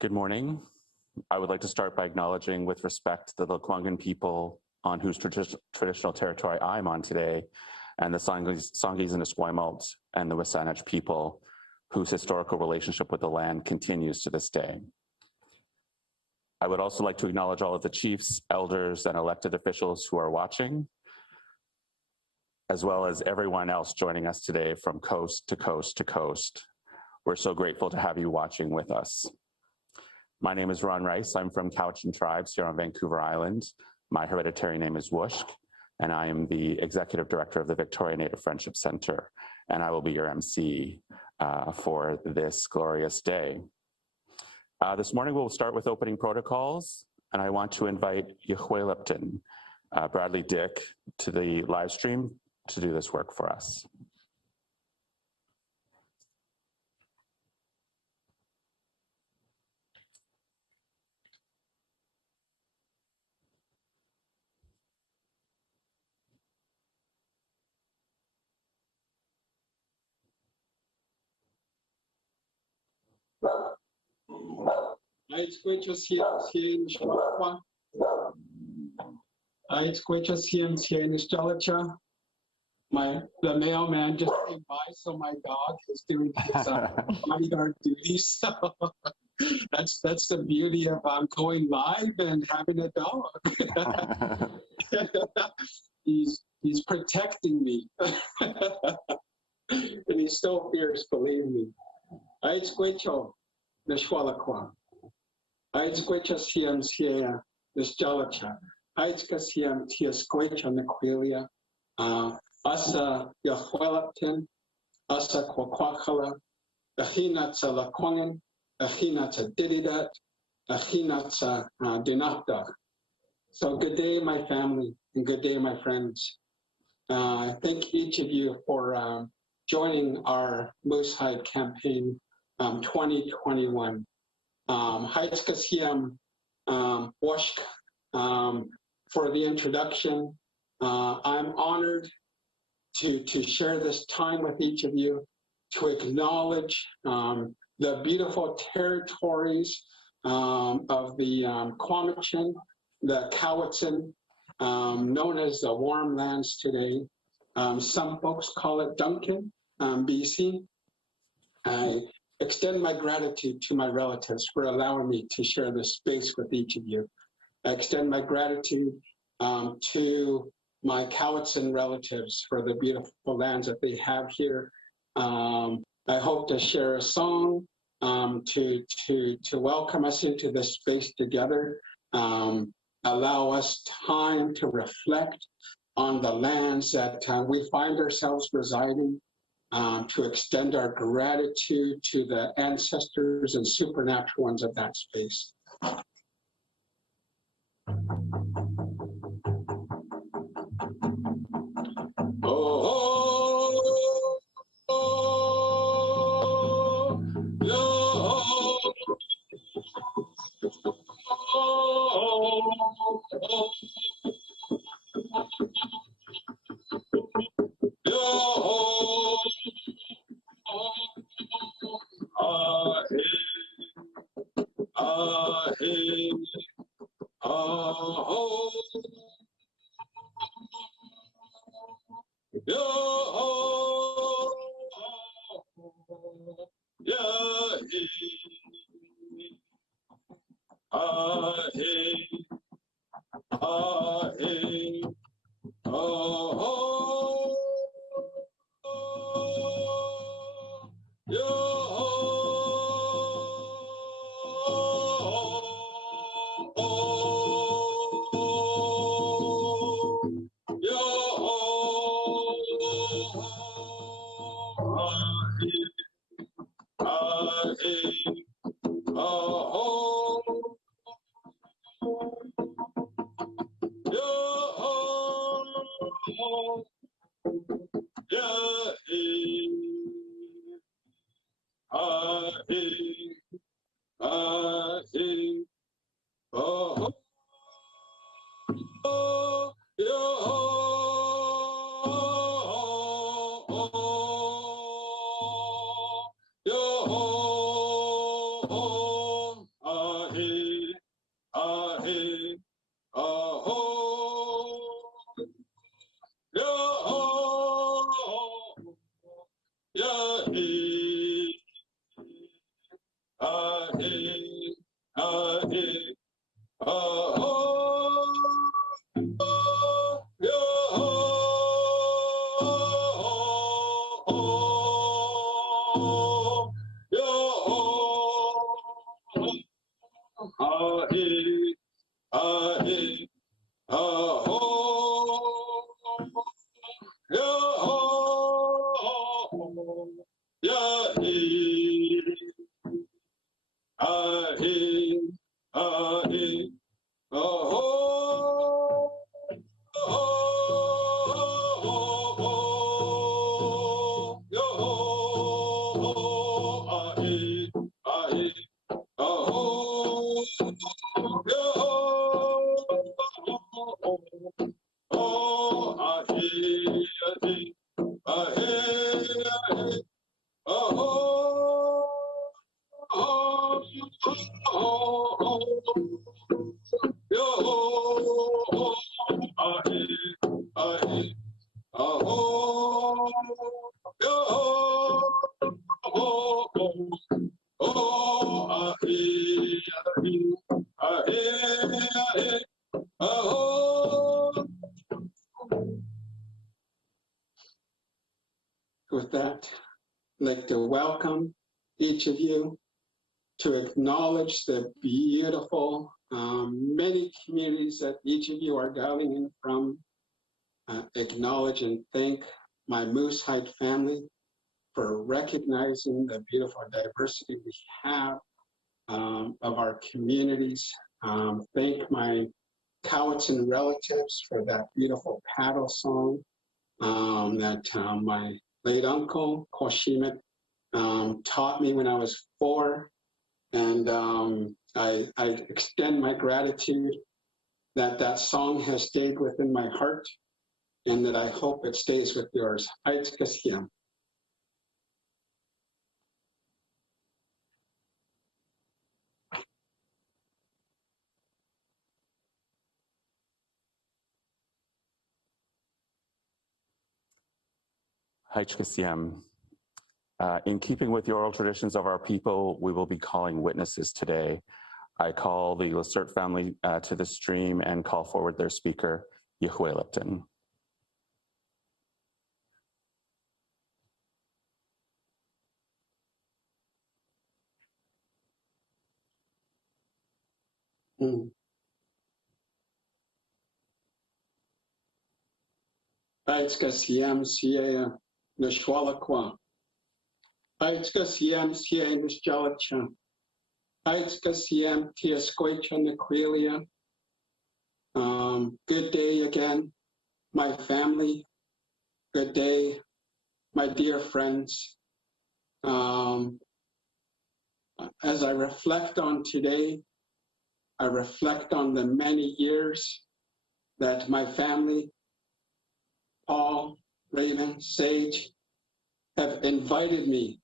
Good morning. I would like to start by acknowledging with respect the Lekwungen people on whose traditional territory I'm on today, and the Songhees and Esquimalt and the Wasanich people whose historical relationship with the land continues to this day. I would also like to acknowledge all of the chiefs, elders, and elected officials who are watching, as well as everyone else joining us today from coast to coast to coast. We're so grateful to have you watching with us. My name is Ron Rice. I'm from Cowichan Tribes here on Vancouver Island. My hereditary name is Wooshk, and I am the Executive Director of the Victoria Native Friendship Center, and I will be your MC for this glorious day. This morning we'll start with opening protocols, and I want to invite Yahweh Lipton, Bradley Dick, to the live stream to do this work for us. The mailman just came by, so my dog is doing his bodyguard duties. So that's the beauty of going live and having a dog. He's protecting me, and he's so fierce, believe me. Aids Guecho, the Shwalakwa. Aids Guecho Siam Sia, the Stalacha. Aids Casiam Tia Squecho Naquilia. Asa Yahwelaptin, Asa Kwakwakala, Ahinatsa Lakonin, Ahinatsa Dididat, Ahinatsa Dinapda. So good day, my family, and good day, my friends. I thank each of you for joining our Moose Hide campaign 2021. Heitzkasiam Washk for the introduction. I'm honored to share this time with each of you, to acknowledge the beautiful territories of the Quamachin, the Cowichan, known as the Warm Lands today. Some folks call it Duncan, BC. I extend my gratitude to my relatives for allowing me to share this space with each of you. I extend my gratitude to my Cowichan relatives for the beautiful lands that they have here. I hope to share a song to welcome us into this space together, allow us time to reflect on the lands that we find ourselves residing, to extend our gratitude to the ancestors and supernatural ones of that space. With that, I'd like to welcome each of you, to acknowledge the beautiful many communities that each of you are dialing in from, acknowledge and thank my Moose Height family for recognizing the beautiful diversity we have of our communities. Thank my Cowichan relatives for that beautiful paddle song that my late uncle, Koshimit, taught me when I was 4. And I extend my gratitude that that song has stayed within my heart and that I hope it stays with yours. Ait Kasiyam. Haichkasiem. In keeping with the oral traditions of our people, we will be calling witnesses today. I call the Lacert family to the stream and call forward their speaker, Yahweh Lipton. Ait Kasiyam Siya Nishwalakwa. Ait Kasiyam Siya Nishjalacha. Ait Kasiyam Tiasquacha Naquilia. Good day again, my family. Good day, my dear friends. As I reflect on today, I reflect on the many years that my family, Paul, Raven, Sage, have invited me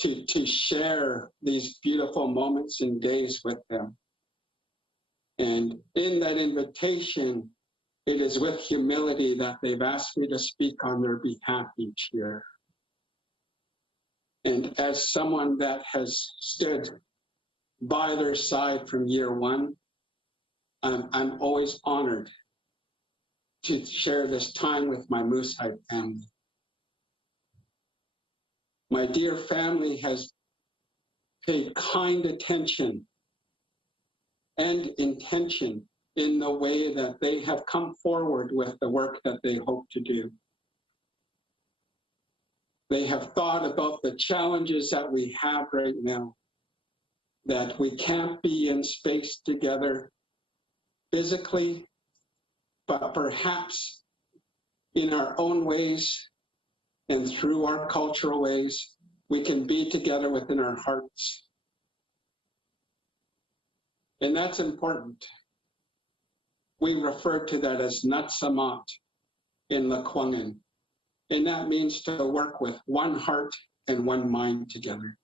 to share these beautiful moments and days with them. And in that invitation, it is with humility that they've asked me to speak on their behalf each year. And as someone that has stood by their side from year one, I'm always honored to share this time with my Moose Height family. My dear family has paid kind attention and intention in the way that they have come forward with the work that they hope to do. They have thought about the challenges that we have right now, that we can't be in space together physically, but perhaps in our own ways and through our cultural ways, we can be together within our hearts. And that's important. We refer to that as Natsamat in Lekwungen. And that means to work with one heart and one mind together.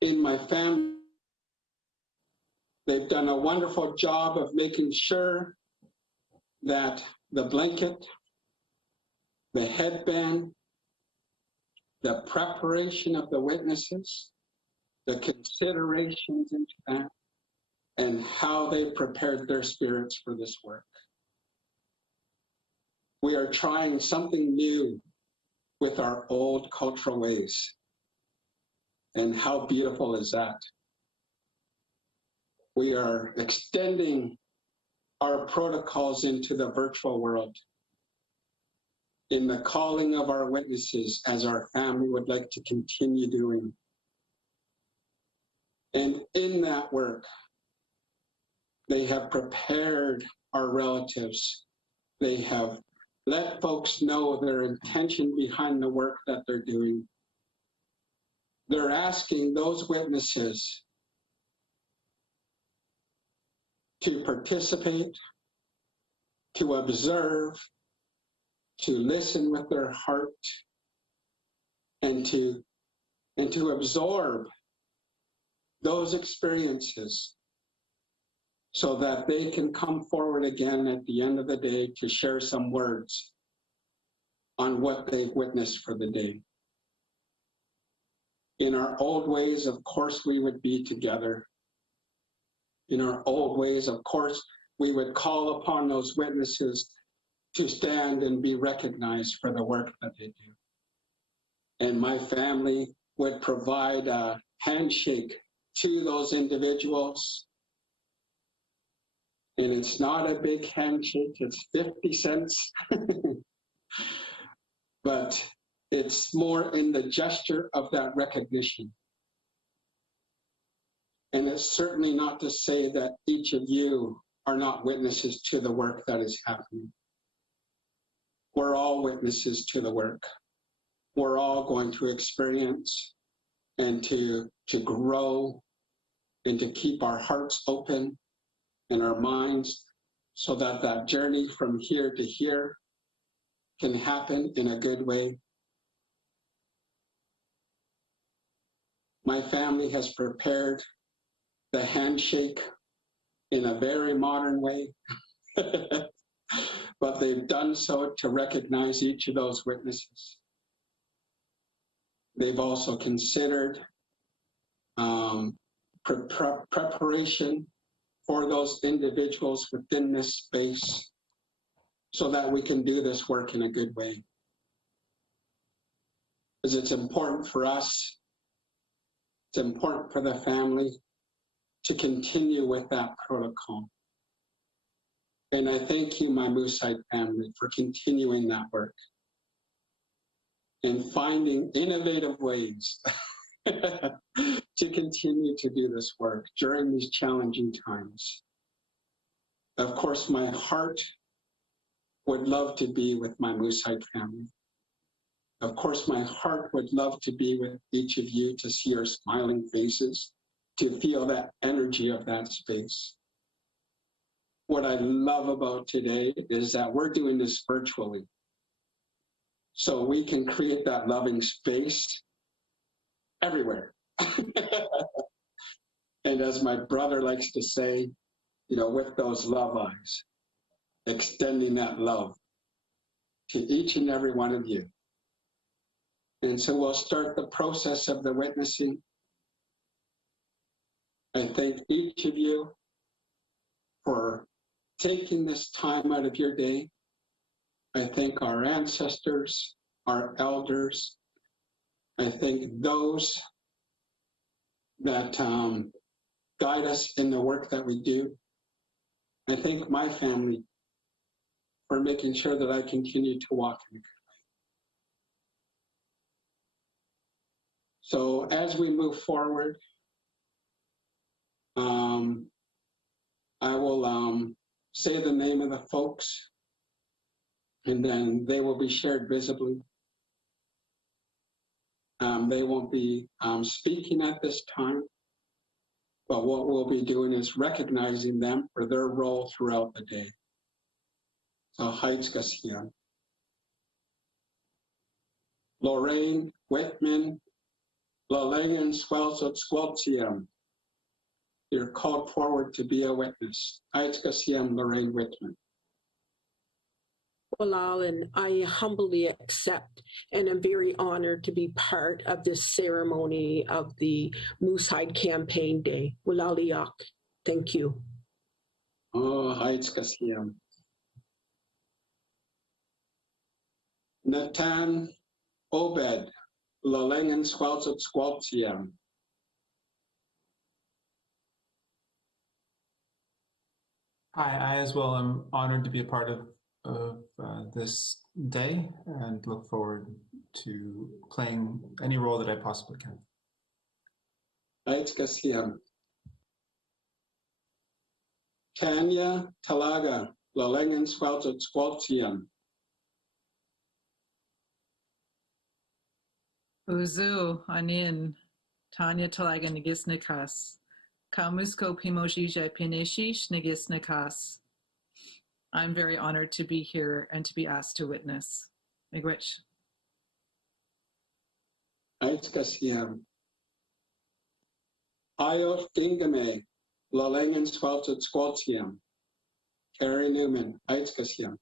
In my family, they've done a wonderful job of making sure that the blanket, the headband, the preparation of the witnesses, the considerations into that, and how they prepared their spirits for this work. We are trying something new with our old cultural ways. And how beautiful is that? We are extending our protocols into the virtual world in the calling of our witnesses, as our family would like to continue doing. And in that work, they have prepared our relatives. They have let folks know their intention behind the work that they're doing. They're asking those witnesses to participate, to observe, to listen with their heart, and to absorb those experiences so that they can come forward again at the end of the day to share some words on what they've witnessed for the day. In our old ways, of course, we would be together. In our old ways, of course, we would call upon those witnesses to stand and be recognized for the work that they do. And my family would provide a handshake to those individuals. And it's not a big handshake, it's 50 cents. But it's more in the gesture of that recognition. And it's certainly not to say that each of you are not witnesses to the work that is happening. We're all witnesses to the work. We're all going to experience and to grow and to keep our hearts open and our minds so that that journey from here to here can happen in a good way. My family has prepared the handshake in a very modern way, but they've done so to recognize each of those witnesses. They've also considered preparation for those individuals within this space so that we can do this work in a good way. Because it's important for us, it's important for the family to continue with that protocol. And I thank you, my Moosite family, for continuing that work and finding innovative ways to continue to do this work during these challenging times. Of course, my heart would love to be with my Moosite family. Of course, my heart would love to be with each of you, to see your smiling faces, to feel that energy of that space. What I love about today is that we're doing this virtually, so we can create that loving space everywhere. And as my brother likes to say, you know, with those love eyes, extending that love to each and every one of you. And so we'll start the process of the witnessing. I thank each of you for taking this time out of your day. I thank our ancestors, our elders. I thank those that guide us in the work that we do. I thank my family for making sure that I continue to walk in a good way. So as we move forward, I will say the name of the folks, and then they will be shared visibly. They won't be speaking at this time, but what we'll be doing is recognizing them for their role throughout the day. So, Heitzkasian. Lorraine Whitman, Lalayan Swelsotsqueltium. You're called forward to be a witness. Heitzkasian Lorraine Whitman. Walal, and I humbly accept and am very honored to be part of this ceremony of the Moose Hide Campaign Day. Walaliak. Thank you. Oh, Heights Kasiyam. Natan Obed, Lalengan Squaltzot Squaltsiam. Hi, I as well am honored to be a part of this day and look forward to playing any role that I possibly can. Heights Kasiyam. Tanya Talaga, Lalengan Squaltzot Squaltsiam. Uzu, Anin, Tanya Talaga Nigisnikas, Kamusko Pimojija Pineshish Nigisnikas. I'm very honored to be here and to be asked to witness. Miigwech. Heights Kasiyam. Ayot Dingame, Lalengan Squaltzot Squaltsiam. Carrie Newman, Heights Kasiyam.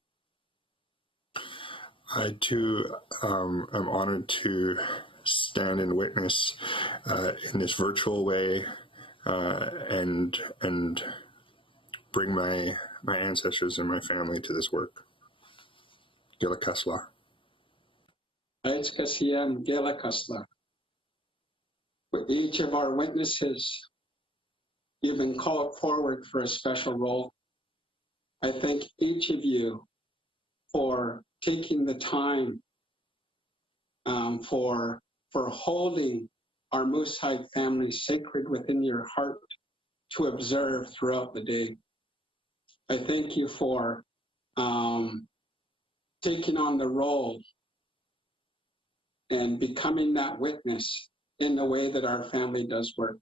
I too am honored to stand and witness in this virtual way and bring my ancestors and my family to this work. Gila Kasla. Heights Kasiyam, Gela Kasla. With each of our witnesses, you've been called forward for a special role. I thank each of you for taking the time for holding our Moose Hide family sacred within your heart to observe throughout the day. I thank you for taking on the role and becoming that witness in the way that our family does work.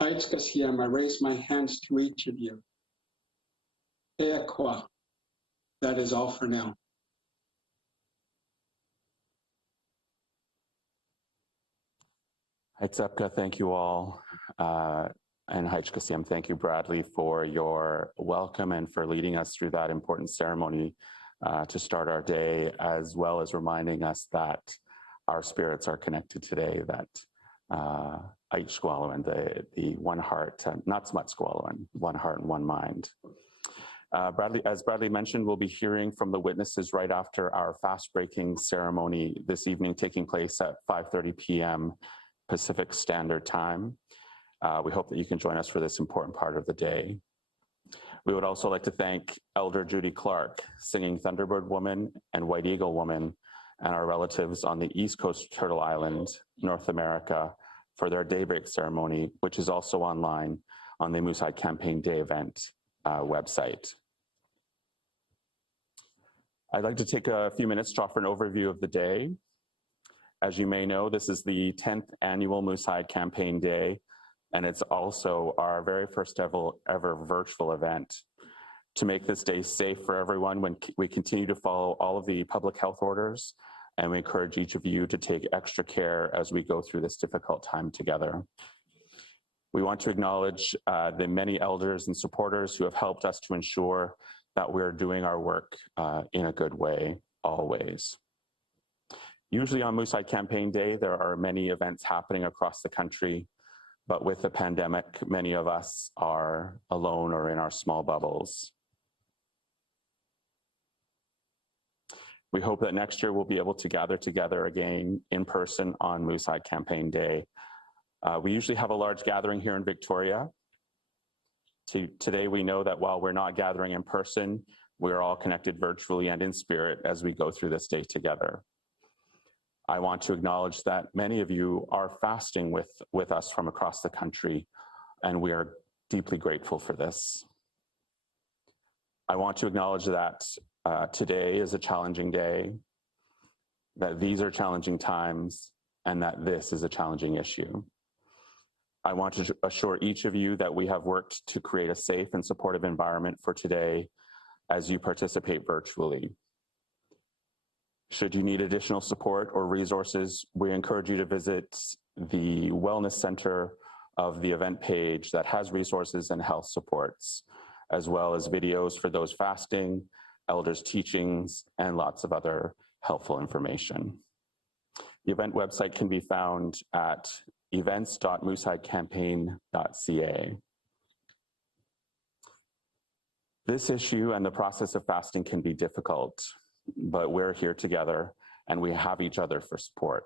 Heights Kasiyam, I raise my hands to each of you. Eakwa. That is all for now. Haitzepka, thank you all. And Haichkasiam, thank you, Bradley, for your welcome and for leading us through that important ceremony to start our day, as well as reminding us that our spirits are connected today, that Aichsqualo and the one heart, not Smutsqualo, and one heart and one mind. As Bradley mentioned, we'll be hearing from the witnesses right after our fast-breaking ceremony this evening, taking place at 5:30 p.m. Pacific Standard Time. We hope that you can join us for this important part of the day. We would also like to thank Elder Judy Clark, singing Thunderbird Woman and White Eagle Woman, and our relatives on the East Coast Turtle Island, North America, for their daybreak ceremony, which is also online on the Moose Hide Campaign Day event website. I'd like to take a few minutes to offer an overview of the day. As you may know, this is the 10th annual Moose Hide Campaign Day, and it's also our very first ever virtual event. To make this day safe for everyone, when we continue to follow all of the public health orders, and we encourage each of you to take extra care as we go through this difficult time together. We want to acknowledge the many elders and supporters who have helped us to ensure that we're doing our work in a good way, always. Usually on Moose Hide Campaign Day, there are many events happening across the country, but with the pandemic, many of us are alone or in our small bubbles. We hope that next year we'll be able to gather together again in person on Moose Hide Campaign Day. We usually have a large gathering here in Victoria. Today we know that while we're not gathering in person, we're all connected virtually and in spirit as we go through this day together. I want to acknowledge that many of you are fasting with us from across the country, and we are deeply grateful for this. I want to acknowledge that today is a challenging day, that these are challenging times, and that this is a challenging issue. I want to assure each of you that we have worked to create a safe and supportive environment for today as you participate virtually. Should you need additional support or resources, we encourage you to visit the Wellness Center of the event page that has resources and health supports, as well as videos for those fasting, elders' teachings, and lots of other helpful information. The event website can be found at events.moosehidecampaign.ca. This issue and the process of fasting can be difficult, but we're here together and we have each other for support.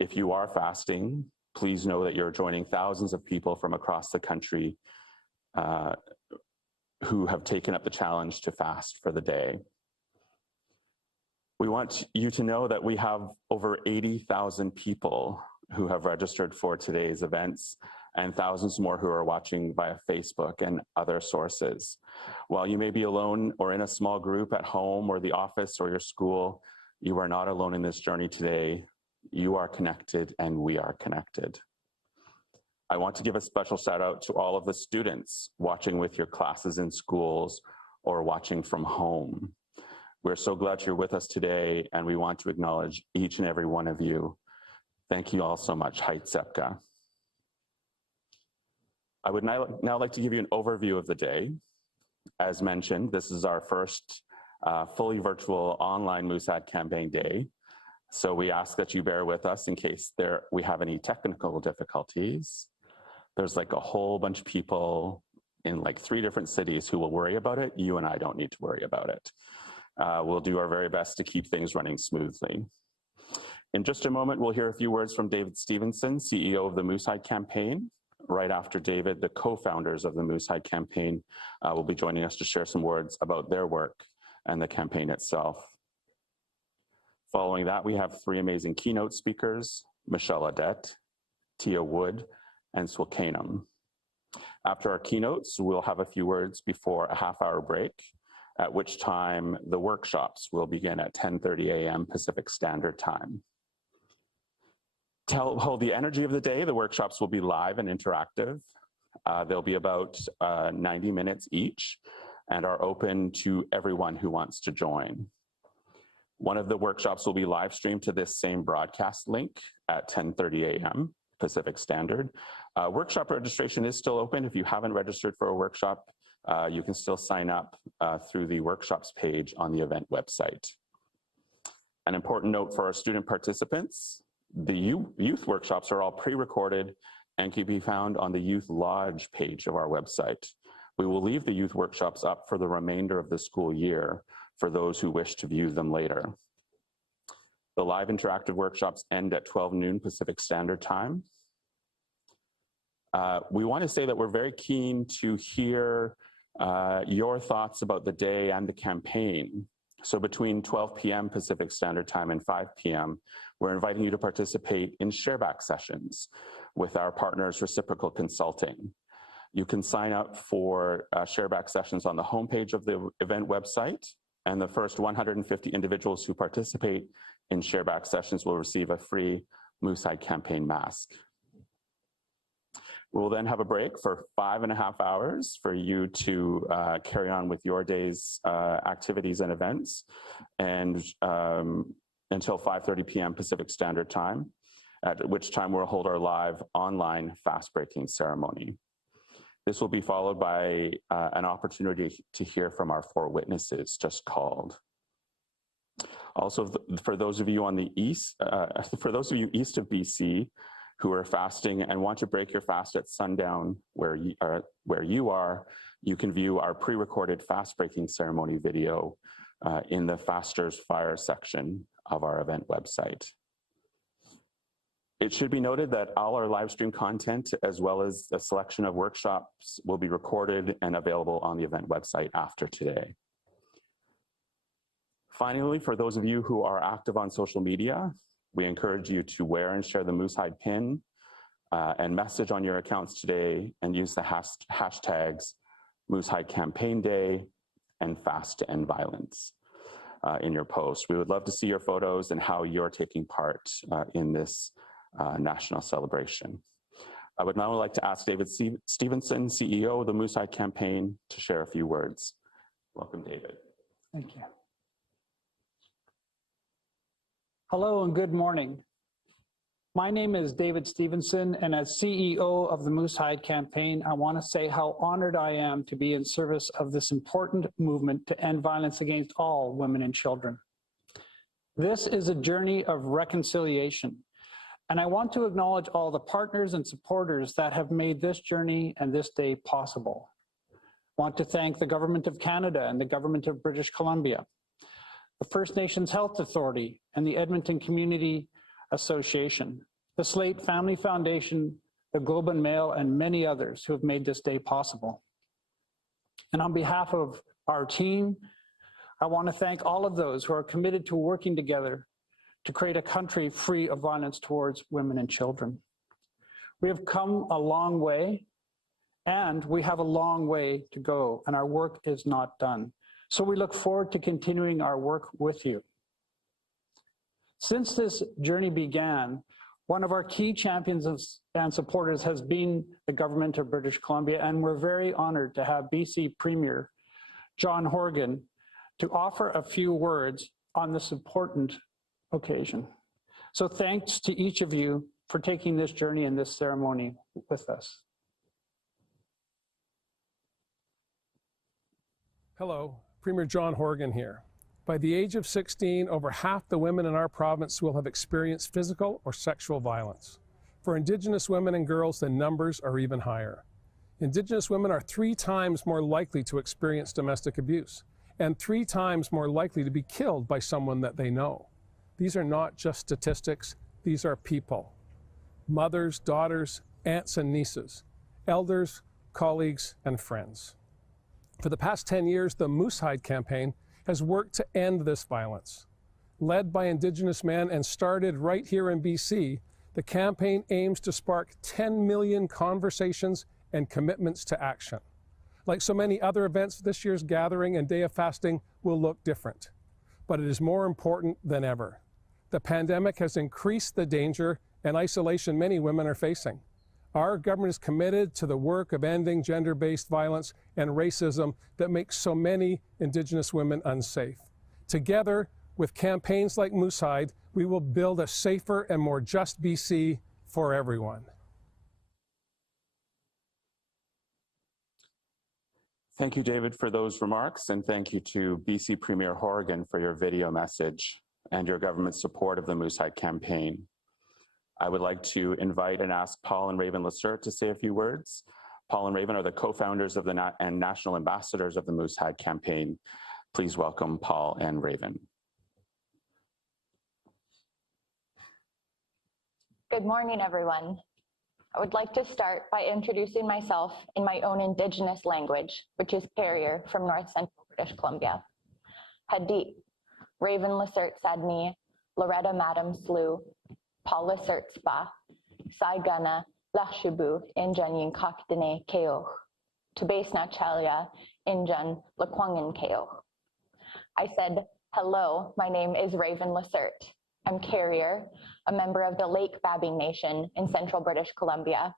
If you are fasting, please know that you're joining thousands of people from across the country who have taken up the challenge to fast for the day. We want you to know that we have over 80,000 people who have registered for today's events and thousands more who are watching via Facebook and other sources. While you may be alone or in a small group at home or the office or your school, you are not alone in this journey today. You are connected and we are connected. I want to give a special shout out to all of the students watching with your classes in schools or watching from home. We're so glad you're with us today and we want to acknowledge each and every one of you. Thank you all so much. Haitsepka. I would now like to give you an overview of the day. As mentioned, this is our first fully virtual online Moosehead Campaign Day. So we ask that you bear with us in case we have any technical difficulties. There's like a whole bunch of people in like 3 different cities who will worry about it. You and I don't need to worry about it. We'll do our very best to keep things running smoothly. In just a moment, we'll hear a few words from David Stevenson, CEO of the Moosehead Campaign. Right after David, the co-founders of the Moosehead Campaign will be joining us to share some words about their work and the campaign itself. Following that, we have 3 amazing keynote speakers, Michelle Adet, Tia Wood, and Swilcanum. After our keynotes, we'll have a few words before a half-hour break, at which time the workshops will begin at 10:30 a.m. Pacific Standard Time. To hold the energy of the day, the workshops will be live and interactive. They'll be about 90 minutes each and are open to everyone who wants to join. One of the workshops will be live streamed to this same broadcast link at 10:30 a.m. Pacific Standard. Workshop registration is still open. If you haven't registered for a workshop, you can still sign up through the workshops page on the event website. An important note for our student participants, the youth workshops are all pre-recorded and can be found on the Youth Lodge page of our website. We will leave the youth workshops up for the remainder of the school year for those who wish to view them later. The live interactive workshops end at 12 noon Pacific Standard Time. We want to say that we're very keen to hear your thoughts about the day and the campaign. So between 12 p.m. Pacific Standard Time and 5 p.m., we're inviting you to participate in shareback sessions with our partners Reciprocal Consulting. You can sign up for shareback sessions on the homepage of the event website, and the first 150 individuals who participate in shareback sessions will receive a free Moosehead Campaign mask. We'll then have a break for 5.5 hours for you to carry on with your day's activities and events, and until 5:30 p.m. Pacific Standard Time, at which time we'll hold our live online fast-breaking ceremony. This will be followed by an opportunity to hear from our 4 witnesses just called. Also, for those of you on the east, for those of you east of BC who are fasting and want to break your fast at sundown where you are, you can view our pre-recorded fast-breaking ceremony video in the Fasters Fire section of our event website. It should be noted that all our live stream content, as well as a selection of workshops, will be recorded and available on the event website after today. Finally, for those of you who are active on social media, we encourage you to wear and share the Moosehead pin and message on your accounts today and use the hashtags Moosehead Campaign Day and Fast to End Violence in your post. We would love to see your photos and how you're taking part in this national celebration. I would now like to ask David Stevenson, CEO of the Moosehead Campaign, to share a few words. Welcome, David. Thank you. Hello and good morning. My name is David Stevenson, and as CEO of the Moose Hide Campaign, I want to say how honored I am to be in service of this important movement to end violence against all women and children. This is a journey of reconciliation, and I want to acknowledge all the partners and supporters that have made this journey and this day possible. I want to thank the Government of Canada and the Government of British Columbia, the First Nations Health Authority and the Edmonton Community Association, the Slate Family Foundation, the Globe and Mail, and many others who have made this day possible. And on behalf of our team, I want to thank all of those who are committed to working together to create a country free of violence towards women and children. We have come a long way, and we have a long way to go, and our work is not done. So we look forward to continuing our work with you. Since this journey began, one of our key champions and supporters has been the Government of British Columbia, and we're very honored to have BC Premier John Horgan to offer a few words on this important occasion. So thanks to each of you for taking this journey and this ceremony with us. Hello, Premier John Horgan here. By the age of 16, over half the women in our province will have experienced physical or sexual violence. For Indigenous women and girls, the numbers are even higher. Indigenous women are 3 times more likely to experience domestic abuse and 3 times more likely to be killed by someone that they know. These are not just statistics, these are people. Mothers, daughters, aunts and nieces, elders, colleagues, and friends. For the past 10 years, the Moose Hide Campaign has worked to end this violence. Led by Indigenous men and started right here in BC, the campaign aims to spark 10 million conversations and commitments to action. Like so many other events, this year's gathering and day of fasting will look different, but it is more important than ever. The pandemic has increased the danger and isolation many women are facing. Our government is committed to the work of ending gender-based violence and racism that makes so many Indigenous women unsafe. Together, with campaigns like Moose Hide, we will build a safer and more just BC for everyone. Thank you, David, for those remarks, and thank you to BC Premier Horgan for your video message and your government's support of the Moose Hide Campaign. I would like to invite and ask Paul and Raven Lacerte to say a few words. Paul and Raven are the co-founders of and national ambassadors of the Moose Hide Campaign. Please welcome Paul and Raven. Good morning, everyone. I would like to start by introducing myself in my own Indigenous language, which is Carrier from North Central British Columbia. Hadit, Raven Lacerte Sadni, Loretta Madam Slew, Paul Lacerte Spa, Sai Gana, Lachibu, Injan Yin Kakdene Keoch, Tubesna Chalia, Injan Lakwangin Keoch. I said, hello, my name is Raven Lacerte. I'm Carrier, a member of the Lake Babbing Nation in central British Columbia.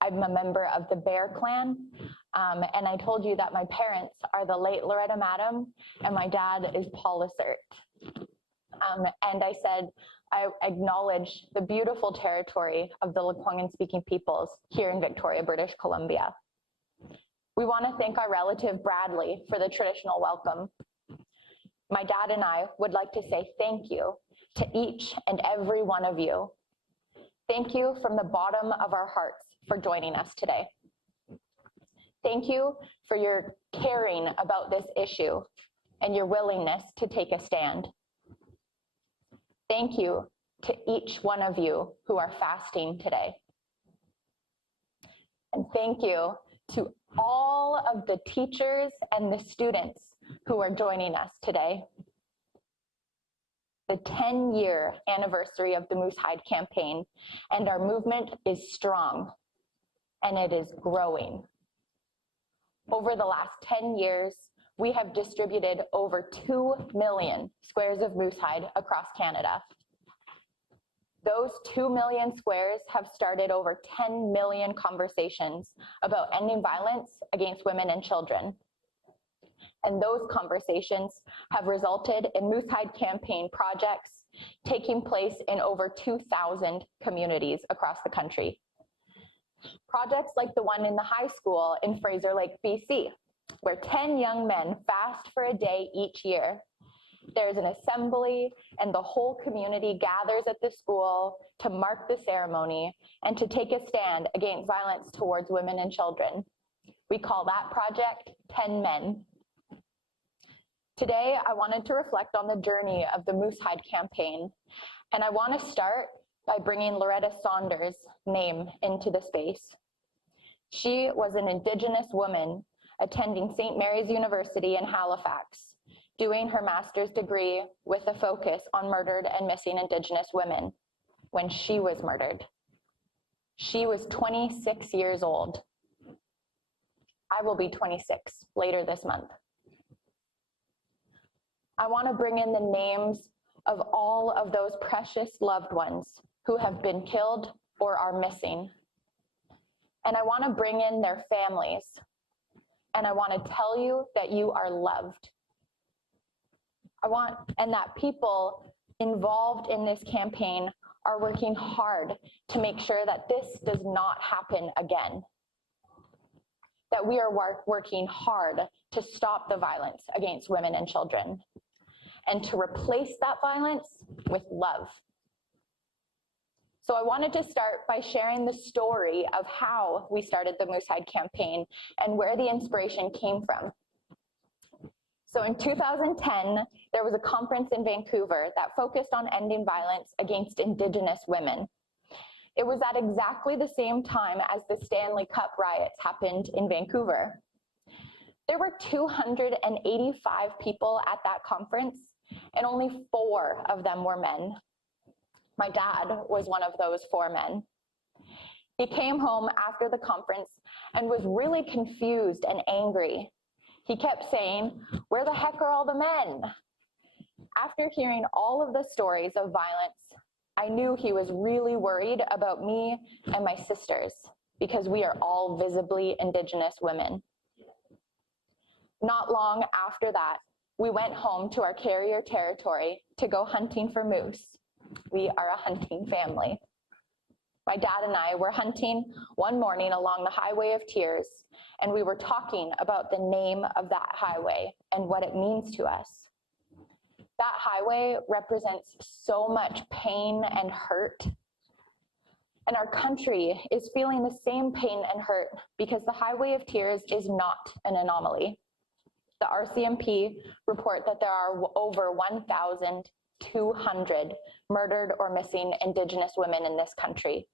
I'm a member of the Bear Clan, and I told you that my parents are the late Loretta Madam, and my dad is Paul Lacerte. And I said, I acknowledge the beautiful territory of the Lekwungen-speaking peoples here in Victoria, British Columbia. We want to thank our relative Bradley for the traditional welcome. My dad and I would like to say thank you to each and every one of you. Thank you from the bottom of our hearts for joining us today. Thank you for your caring about this issue and your willingness to take a stand. Thank you to each one of you who are fasting today. And thank you to all of the teachers and the students who are joining us today. The 10-year anniversary of the Moose Hide Campaign, and our movement is strong, and it is growing. Over the last 10 years, we have distributed over 2 million squares of moose hide across Canada. Those 2 million squares have started over 10 million conversations about ending violence against women and children. And those conversations have resulted in Moose Hide Campaign projects taking place in over 2,000 communities across the country. Projects like the one in the high school in Fraser Lake, BC, where 10 young men fast for a day each year. There's an assembly and the whole community gathers at the school to mark the ceremony and to take a stand against violence towards women and children. We call that project 10 Men. Today, I wanted to reflect on the journey of the Moose Hide campaign, and I want to start by bringing Loretta Saunders' name into the space. She was an Indigenous woman attending St. Mary's University in Halifax, doing her master's degree with a focus on murdered and missing Indigenous women when she was murdered. She was 26 years old. I will be 26 later this month. I want to bring in the names of all of those precious loved ones who have been killed or are missing. And I want to bring in their families. And I want to tell you that you are loved. And that people involved in this campaign are working hard to make sure that this does not happen again. That we are working hard to stop the violence against women and children and to replace that violence with love. So I wanted to start by sharing the story of how we started the Moose Hide campaign and where the inspiration came from. So in 2010, there was a conference in Vancouver that focused on ending violence against Indigenous women. It was at exactly the same time as the Stanley Cup riots happened in Vancouver. There were 285 people at that conference, and only 4 of them were men. My dad was one of those 4 men. He came home after the conference and was really confused and angry. He kept saying, "Where the heck are all the men?" After hearing all of the stories of violence, I knew he was really worried about me and my sisters because we are all visibly Indigenous women. Not long after that, we went home to our carrier territory to go hunting for moose. We are a hunting family. My dad and I were hunting one morning along the Highway of Tears, and we were talking about the name of that highway and what it means to us. That highway represents so much pain and hurt. And our country is feeling the same pain and hurt because the Highway of Tears is not an anomaly. The RCMP report that there are over 1,200 murdered or missing Indigenous women in this country.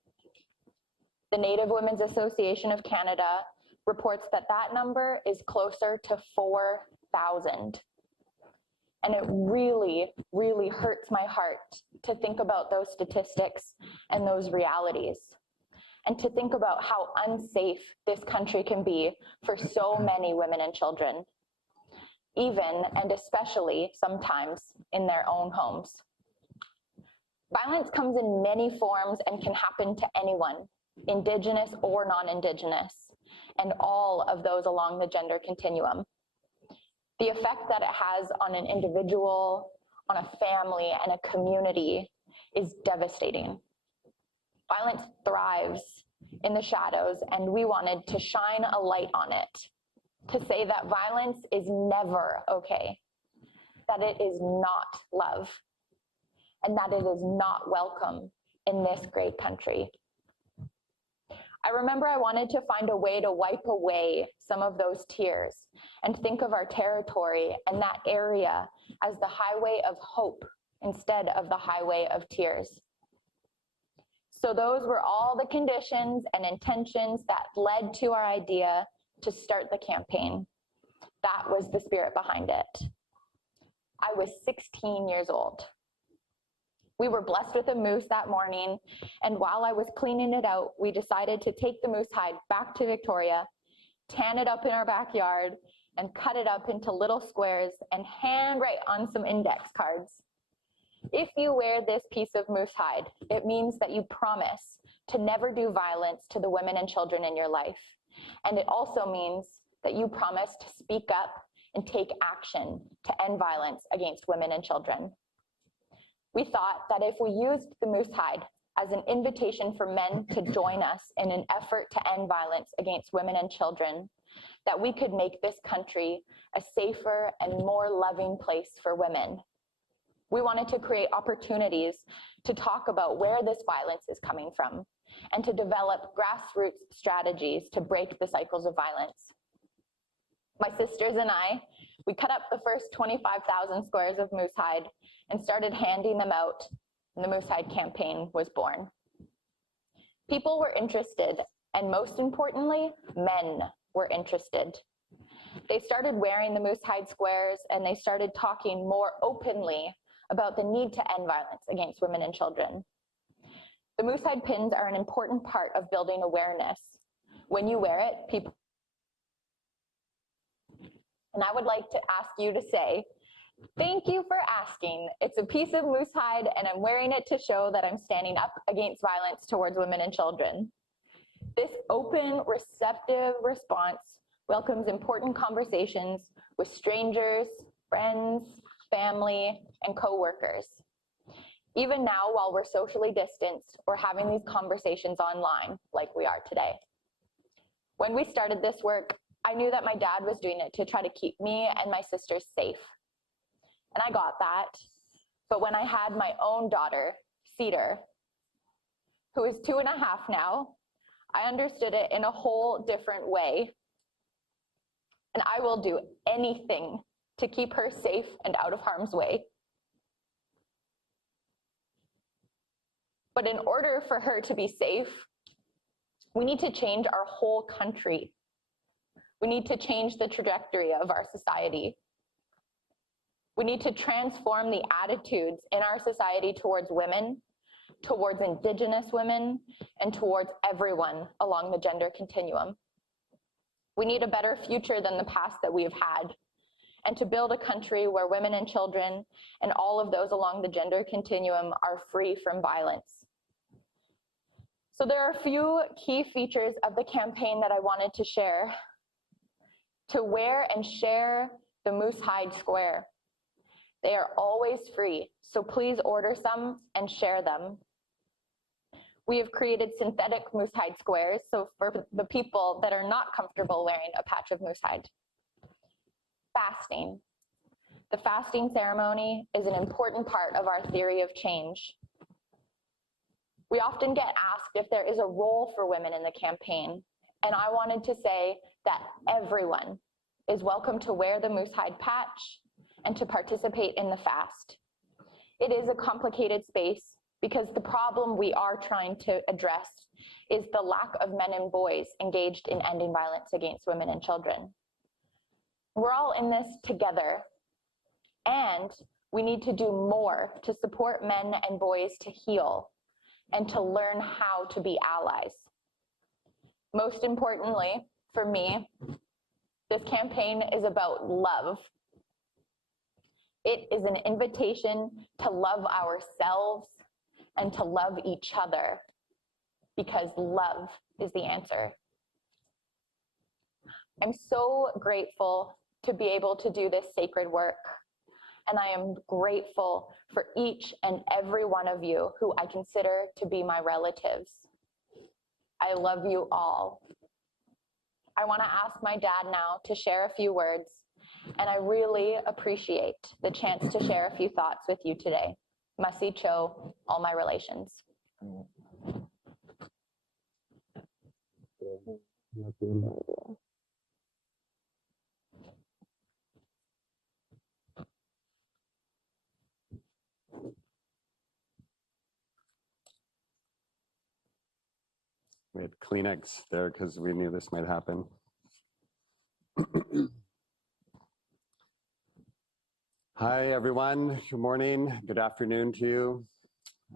The Native Women's Association of Canada reports that that number is closer to 4,000. And it really, really hurts my heart to think about those statistics and those realities, and to think about how unsafe this country can be for so many women and children, even and especially sometimes in their own homes. Violence comes in many forms and can happen to anyone, Indigenous or non-Indigenous, and all of those along the gender continuum. The effect that it has on an individual, on a family, and a community is devastating. Violence thrives in the shadows, and we wanted to shine a light on it, to say that violence is never okay, that it is not love, and that it is not welcome in this great country. I remember I wanted to find a way to wipe away some of those tears and think of our territory and that area as the highway of hope instead of the highway of tears. So those were all the conditions and intentions that led to our idea to start the campaign. That was the spirit behind it. I was 16 years old. We were blessed with a moose that morning, and while I was cleaning it out, we decided to take the moose hide back to Victoria, tan it up in our backyard, and cut it up into little squares and handwrite on some index cards. If you wear this piece of moose hide, it means that you promise to never do violence to the women and children in your life. And it also means that you promise to speak up and take action to end violence against women and children. We thought that if we used the moose hide as an invitation for men to join us in an effort to end violence against women and children, that we could make this country a safer and more loving place for women. We wanted to create opportunities to talk about where this violence is coming from and to develop grassroots strategies to break the cycles of violence. My sisters and I, we cut up the first 25,000 squares of moose hide and started handing them out, and the Moose Hide campaign was born. People were interested, and most importantly, men were interested. They started wearing the moose hide squares, and they started talking more openly about the need to end violence against women and children. The moose hide pins are an important part of building awareness. When you wear it, people, and I would like to ask you to say, thank you for asking. It's a piece of moose hide, and I'm wearing it to show that I'm standing up against violence towards women and children. This open, receptive response welcomes important conversations with strangers, friends, family, and coworkers. Even now, while we're socially distanced, we're having these conversations online like we are today. When we started this work, I knew that my dad was doing it to try to keep me and my sisters safe. And I got that. But when I had my own daughter, Cedar, who is 2.5 now, I understood it in a whole different way. And I will do anything to keep her safe and out of harm's way. But in order for her to be safe, we need to change our whole country. We need to change the trajectory of our society. We need to transform the attitudes in our society towards women, towards Indigenous women, and towards everyone along the gender continuum. We need a better future than the past that we have had, and to build a country where women and children and all of those along the gender continuum are free from violence. So there are a few key features of the campaign that I wanted to share. To wear and share the moose hide square. They are always free, so please order some and share them. We have created synthetic moose hide squares, so for the people that are not comfortable wearing a patch of moose hide. Fasting. The fasting ceremony is an important part of our theory of change. We often get asked if there is a role for women in the campaign, and I wanted to say that everyone is welcome to wear the moose hide patch and to participate in the fast. It is a complicated space because the problem we are trying to address is the lack of men and boys engaged in ending violence against women and children. We're all in this together, and we need to do more to support men and boys to heal and to learn how to be allies. Most importantly, for me, this campaign is about love. It is an invitation to love ourselves and to love each other, because love is the answer. I'm so grateful to be able to do this sacred work, and I am grateful for each and every one of you who I consider to be my relatives. I love you all. I want to ask my dad now to share a few words, and I really appreciate the chance to share a few thoughts with you today. Masi Cho, all my relations. We had Kleenex there because we knew this might happen. Hi, everyone. Good morning. Good afternoon to you.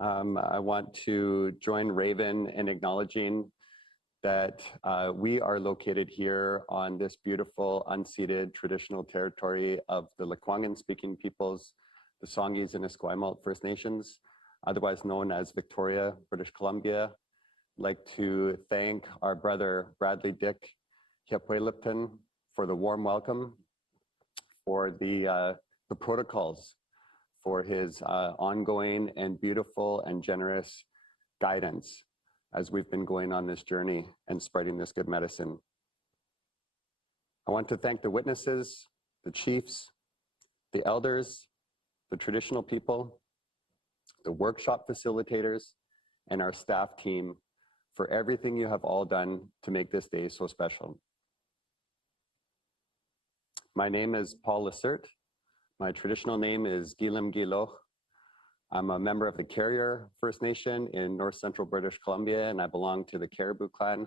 I want to join Raven in acknowledging that we are located here on this beautiful, unceded traditional territory of the Lekwungen-speaking peoples, the Songhees and Esquimalt First Nations, otherwise known as Victoria, British Columbia. I'd like to thank our brother, Bradley Dick Hiapwelipton, for the warm welcome, for the protocols for his ongoing and beautiful and generous guidance as we've been going on this journey and spreading this good medicine. I want to thank the witnesses, the chiefs, the elders, the traditional people, the workshop facilitators, and our staff team for everything you have all done to make this day so special. My name is Paul Lacerte. My traditional name is Gilam Giloch. I'm a member of the Carrier First Nation in North Central British Columbia, and I belong to the Caribou clan.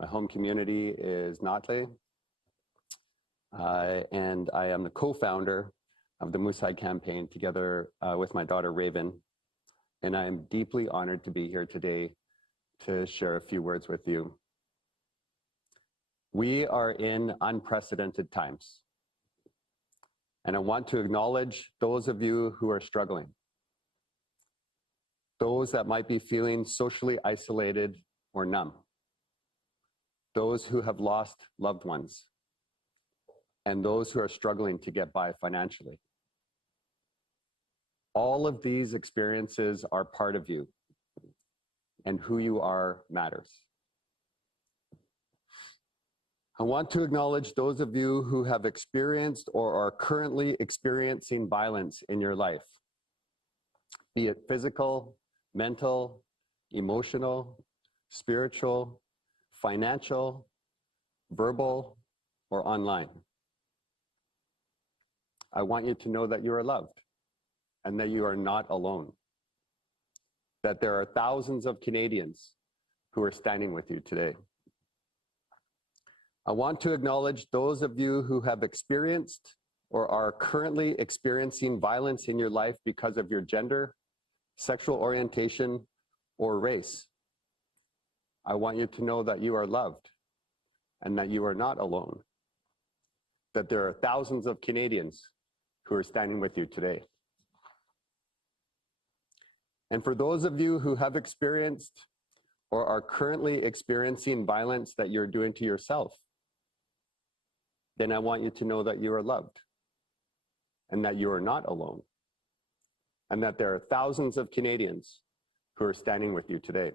My home community is Notley, and I am the co-founder of the Moose Hide campaign together with my daughter Raven. And I am deeply honored to be here today to share a few words with you. We are in unprecedented times. And I want to acknowledge those of you who are struggling, those that might be feeling socially isolated or numb, those who have lost loved ones, and those who are struggling to get by financially. All of these experiences are part of you, and who you are matters. I want to acknowledge those of you who have experienced or are currently experiencing violence in your life, be it physical, mental, emotional, spiritual, financial, verbal, or online. I want you to know that you are loved and that you are not alone, that there are thousands of Canadians who are standing with you today. I want to acknowledge those of you who have experienced or are currently experiencing violence in your life because of your gender, sexual orientation, or race. I want you to know that you are loved and that you are not alone, that there are thousands of Canadians who are standing with you today. And for those of you who have experienced or are currently experiencing violence that you're doing to yourself, then I want you to know that you are loved and that you are not alone, and that there are thousands of Canadians who are standing with you today.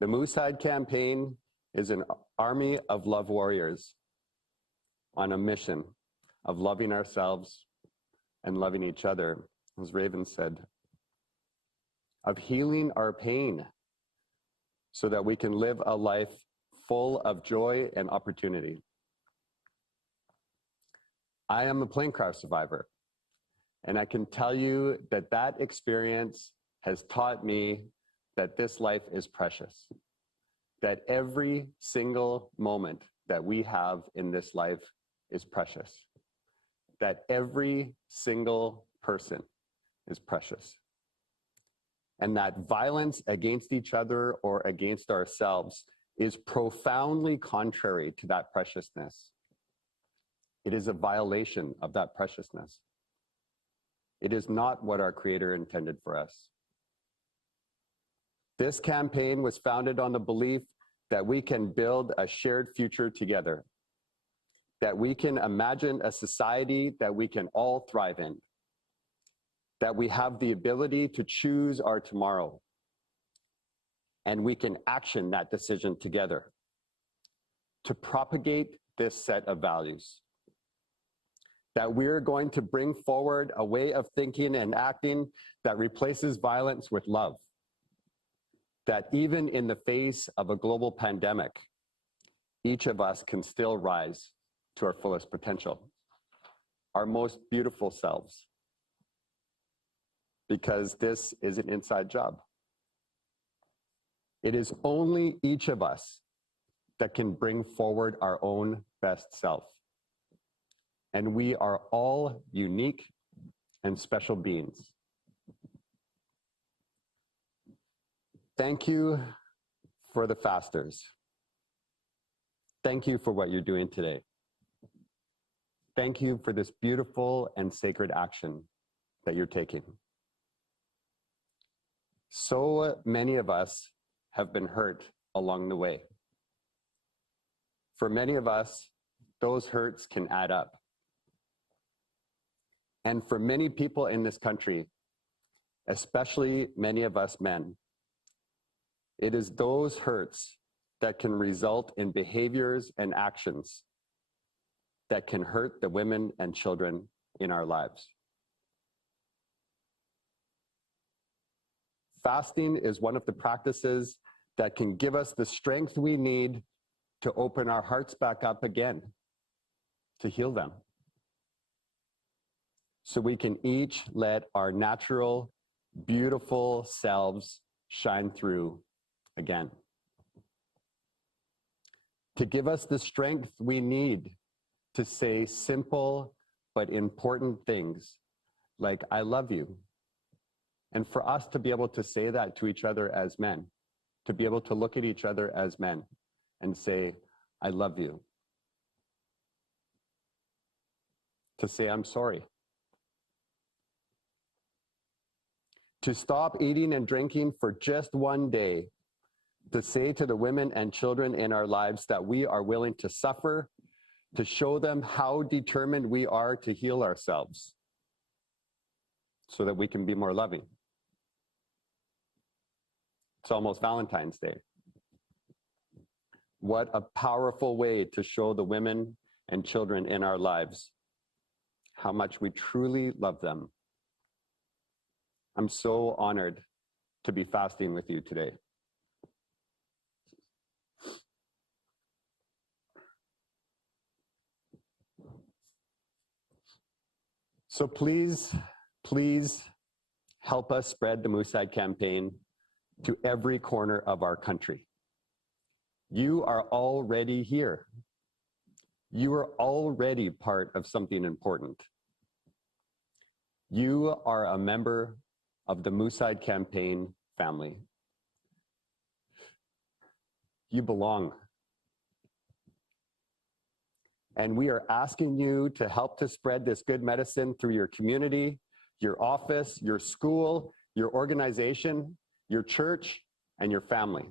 The Moose Hide campaign is an army of love warriors on a mission of loving ourselves and loving each other, as Raven said, of healing our pain so that we can live a life full of joy and opportunity. I am a plane crash survivor, and I can tell you that that experience has taught me that this life is precious, that every single moment that we have in this life is precious, that every single person is precious, and that violence against each other or against ourselves is profoundly contrary to that preciousness. It is a violation of that preciousness. It is not what our Creator intended for us. This campaign was founded on the belief that we can build a shared future together, that we can imagine a society that we can all thrive in, that we have the ability to choose our tomorrow, and we can action that decision together to propagate this set of values. That we're going to bring forward a way of thinking and acting that replaces violence with love. That even in the face of a global pandemic, each of us can still rise to our fullest potential, our most beautiful selves, because this is an inside job. It is only each of us that can bring forward our own best self. And we are all unique and special beings. Thank you for the fasters. Thank you for what you're doing today. Thank you for this beautiful and sacred action that you're taking. So many of us have been hurt along the way. For many of us, those hurts can add up. And for many people in this country, especially many of us men, it is those hurts that can result in behaviors and actions that can hurt the women and children in our lives. Fasting is one of the practices that can give us the strength we need to open our hearts back up again, to heal them. So we can each let our natural, beautiful selves shine through again. To give us the strength we need to say simple but important things like, I love you. And for us to be able to say that to each other as men, to be able to look at each other as men and say, I love you. To say, I'm sorry. To stop eating and drinking for just one day. To say to the women and children in our lives that we are willing to suffer, to show them how determined we are to heal ourselves so that we can be more loving. It's almost Valentine's Day. What a powerful way to show the women and children in our lives how much we truly love them. I'm so honored to be fasting with you today. So please, please help us spread the Moosehead campaign to every corner of our country. You are already here. You are already part of something important. You are a member of the Moosehead campaign family. You belong. And we are asking you to help to spread this good medicine through your community, your office, your school, your organization, your church, and your family.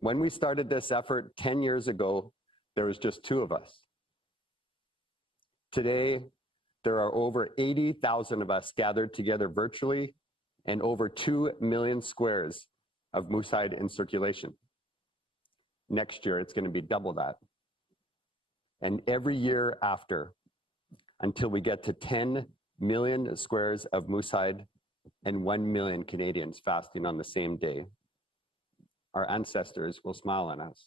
When we started this effort 10 years ago, there was just 2 of us. Today, there are over 80,000 of us gathered together virtually and over 2 million squares of Moosehead in circulation. Next year, it's going to be double that. And every year after, until we get to 10 million squares of Moosehead and 1 million Canadians fasting on the same day, our ancestors will smile on us.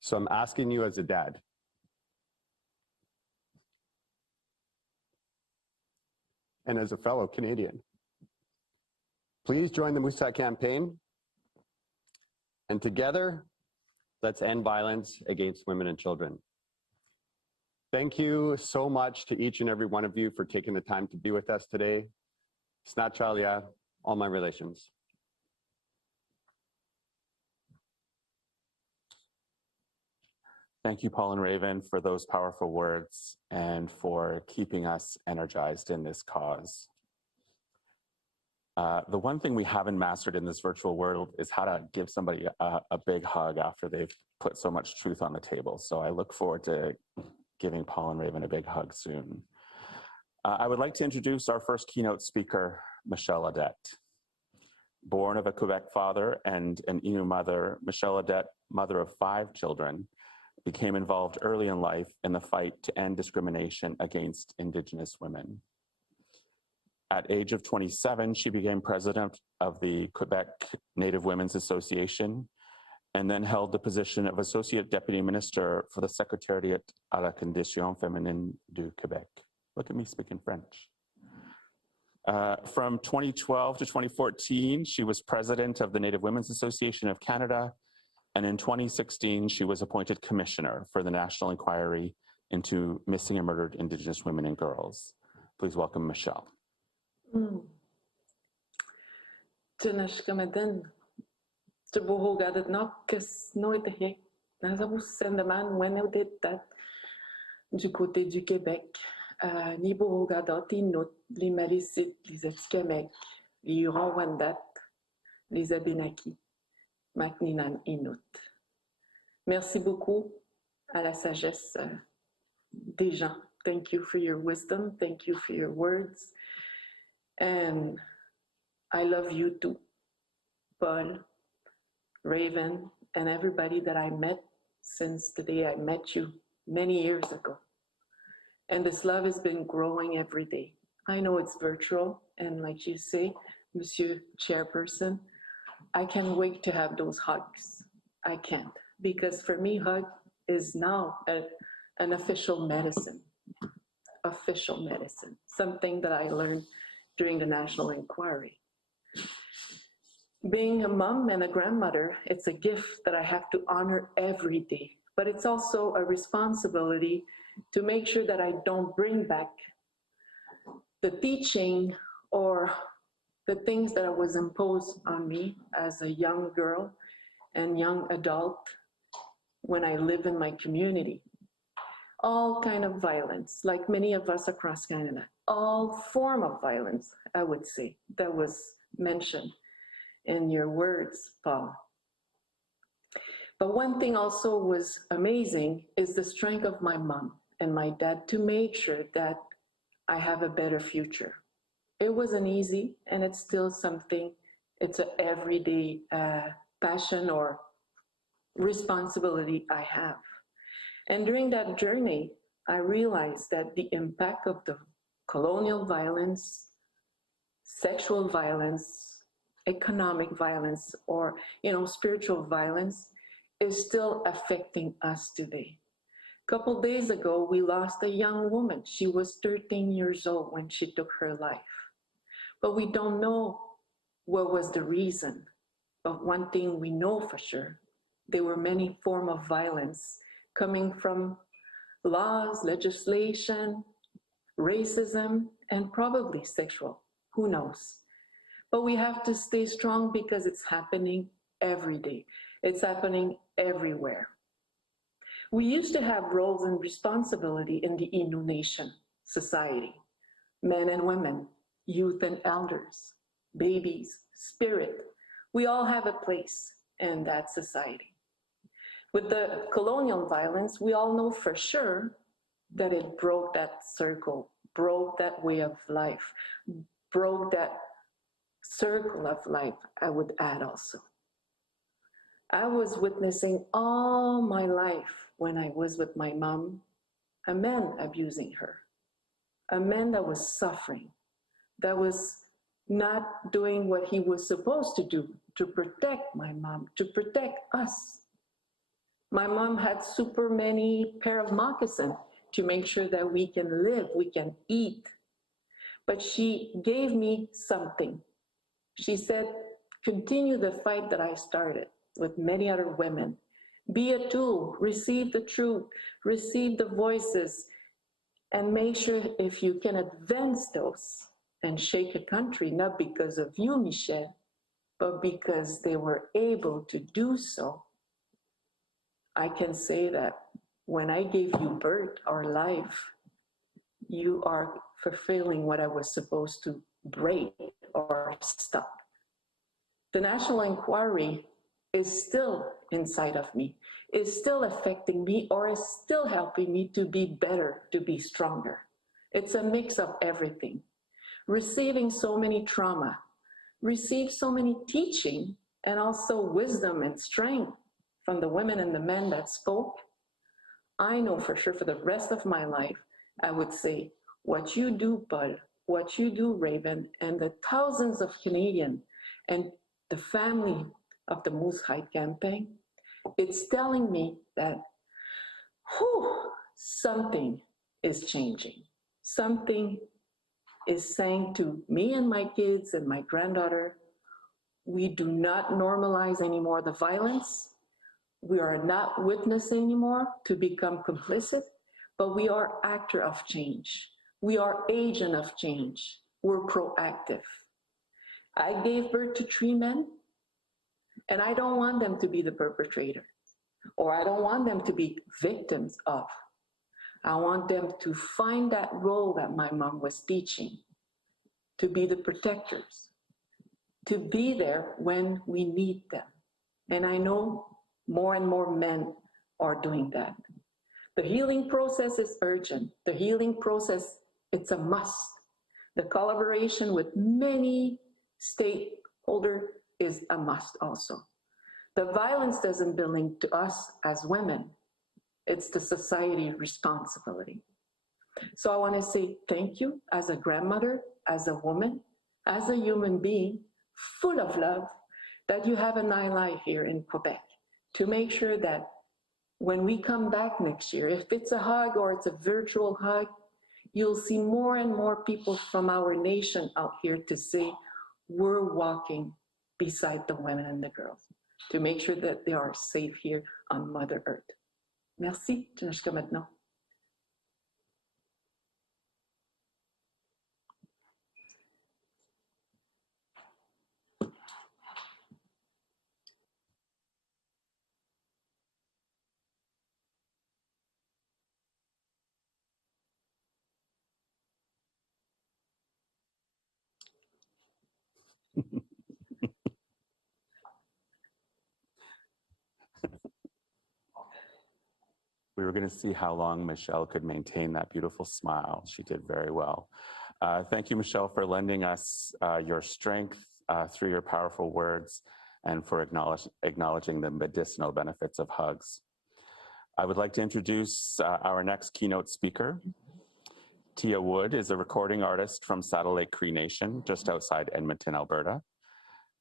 So I'm asking you as a dad, and as a fellow Canadian, please join the Moosehead campaign, and together, let's end violence against women and children. Thank you so much to each and every one of you for taking the time to be with us today. Snachalia, all my relations. Thank you, Paul and Raven, for those powerful words and for keeping us energized in this cause. The one thing we haven't mastered in this virtual world is how to give somebody a big hug after they've put so much truth on the table. So I look forward to giving Paul and Raven a big hug soon. I would like to introduce our first keynote speaker, Michelle Audette. Born of a Quebec father and an Innu mother, Michelle Audette, mother of 5 children, became involved early in life in the fight to end discrimination against Indigenous women. At age of 27, she became president of the Quebec Native Women's Association and then held the position of Associate Deputy Minister for the Secrétariat à la Condition Féminine du Québec. Look at me speaking French. From 2012 to 2014, she was president of the Native Women's Association of Canada, and in 2016, she was appointed commissioner for the National Inquiry into Missing and Murdered Indigenous Women and Girls. Please welcome Michelle. Tunashkamadan, Tubuhogadat Nokkas Noitahik, Nazabusendaman, when I did that du côté du Québec, ni Bohogadati, not les Malécites, les Atikamekw, les Huron-Wendat, les Abénakis, Macninan Inut. Merci beaucoup à la sagesse des gens. Thank you for your wisdom. Thank you for your words. And I love you too, Paul, Raven, and everybody that I met since the day I met you many years ago. And this love has been growing every day. I know it's virtual, and like you say, Monsieur Chairperson, I can't wait to have those hugs. I can't, because for me, hug is now an official medicine, something that I learned during the National Inquiry. Being a mom and a grandmother, it's a gift that I have to honor every day, but it's also a responsibility to make sure that I don't bring back the teaching or the things that was imposed on me as a young girl and young adult when I live in my community. All kind of violence, like many of us across Canada, all form of violence, I would say, that was mentioned in your words, Paul. But one thing also was amazing is the strength of my mom and my dad to make sure that I have a better future. It wasn't easy, and it's still something, it's an everyday passion or responsibility I have. And during that journey, I realized that the impact of the colonial violence, sexual violence, economic violence, or spiritual violence is still affecting us today. A couple days ago, we lost a young woman. She was 13 years old when she took her life. But we don't know what was the reason. But one thing we know for sure, there were many forms of violence coming from laws, legislation, racism, and probably sexual. Who knows? But we have to stay strong because it's happening every day. It's happening everywhere. We used to have roles and responsibility in the Innu Nation society. Men and women, youth and elders, babies, spirit. We all have a place in that society. With the colonial violence, we all know for sure that it broke that circle, broke that way of life, broke that circle of life, I would add also. I was witnessing all my life when I was with my mom, a man abusing her, a man that was suffering, that was not doing what he was supposed to do to protect my mom, to protect us. My mom had super many pair of moccasins to make sure that we can live, we can eat. But she gave me something. She said, continue the fight that I started with many other women. Be a tool, receive the truth, receive the voices, and make sure if you can advance those and shake a country, not because of you, Michelle, but because they were able to do so. I can say that when I gave you birth or life, you are fulfilling what I was supposed to break or stop. The National Inquiry is still inside of me, is still affecting me, or is still helping me to be better, to be stronger. It's a mix of everything. Receiving so many trauma, receive so many teaching, and also wisdom and strength from the women and the men that spoke. I know for sure for the rest of my life, I would say, what you do, Bud, what you do, Raven, and the thousands of Canadians and the family of the Moose Hide campaign, it's telling me that something is changing. Something is saying to me and my kids and my granddaughter, we do not normalize anymore the violence. We are not witness anymore to become complicit, but we are actor of change. We are agent of change. We're proactive. I gave birth to 3 men, and I don't want them to be the perpetrator, or I don't want them to be victims of. I want them to find that role that my mom was teaching, to be the protectors, to be there when we need them. And I know more and more men are doing that. The healing process is urgent. The healing process, it's a must. The collaboration with many stakeholders is a must also. The violence doesn't belong to us as women. It's the society responsibility. So I want to say thank you as a grandmother, as a woman, as a human being, full of love, that you have an ally here in Quebec to make sure that when we come back next year, if it's a hug or it's a virtual hug, you'll see more and more people from our nation out here to say, we're walking beside the women and the girls to make sure that they are safe here on Mother Earth. Merci. Jusqu'à maintenant. We were going to see how long Michelle could maintain that beautiful smile. She did very well. Thank you, Michelle, for lending us your strength through your powerful words and for acknowledging the medicinal benefits of hugs. I would like to introduce our next keynote speaker. Tia Wood is a recording artist from Saddle Lake Cree Nation, just outside Edmonton, Alberta.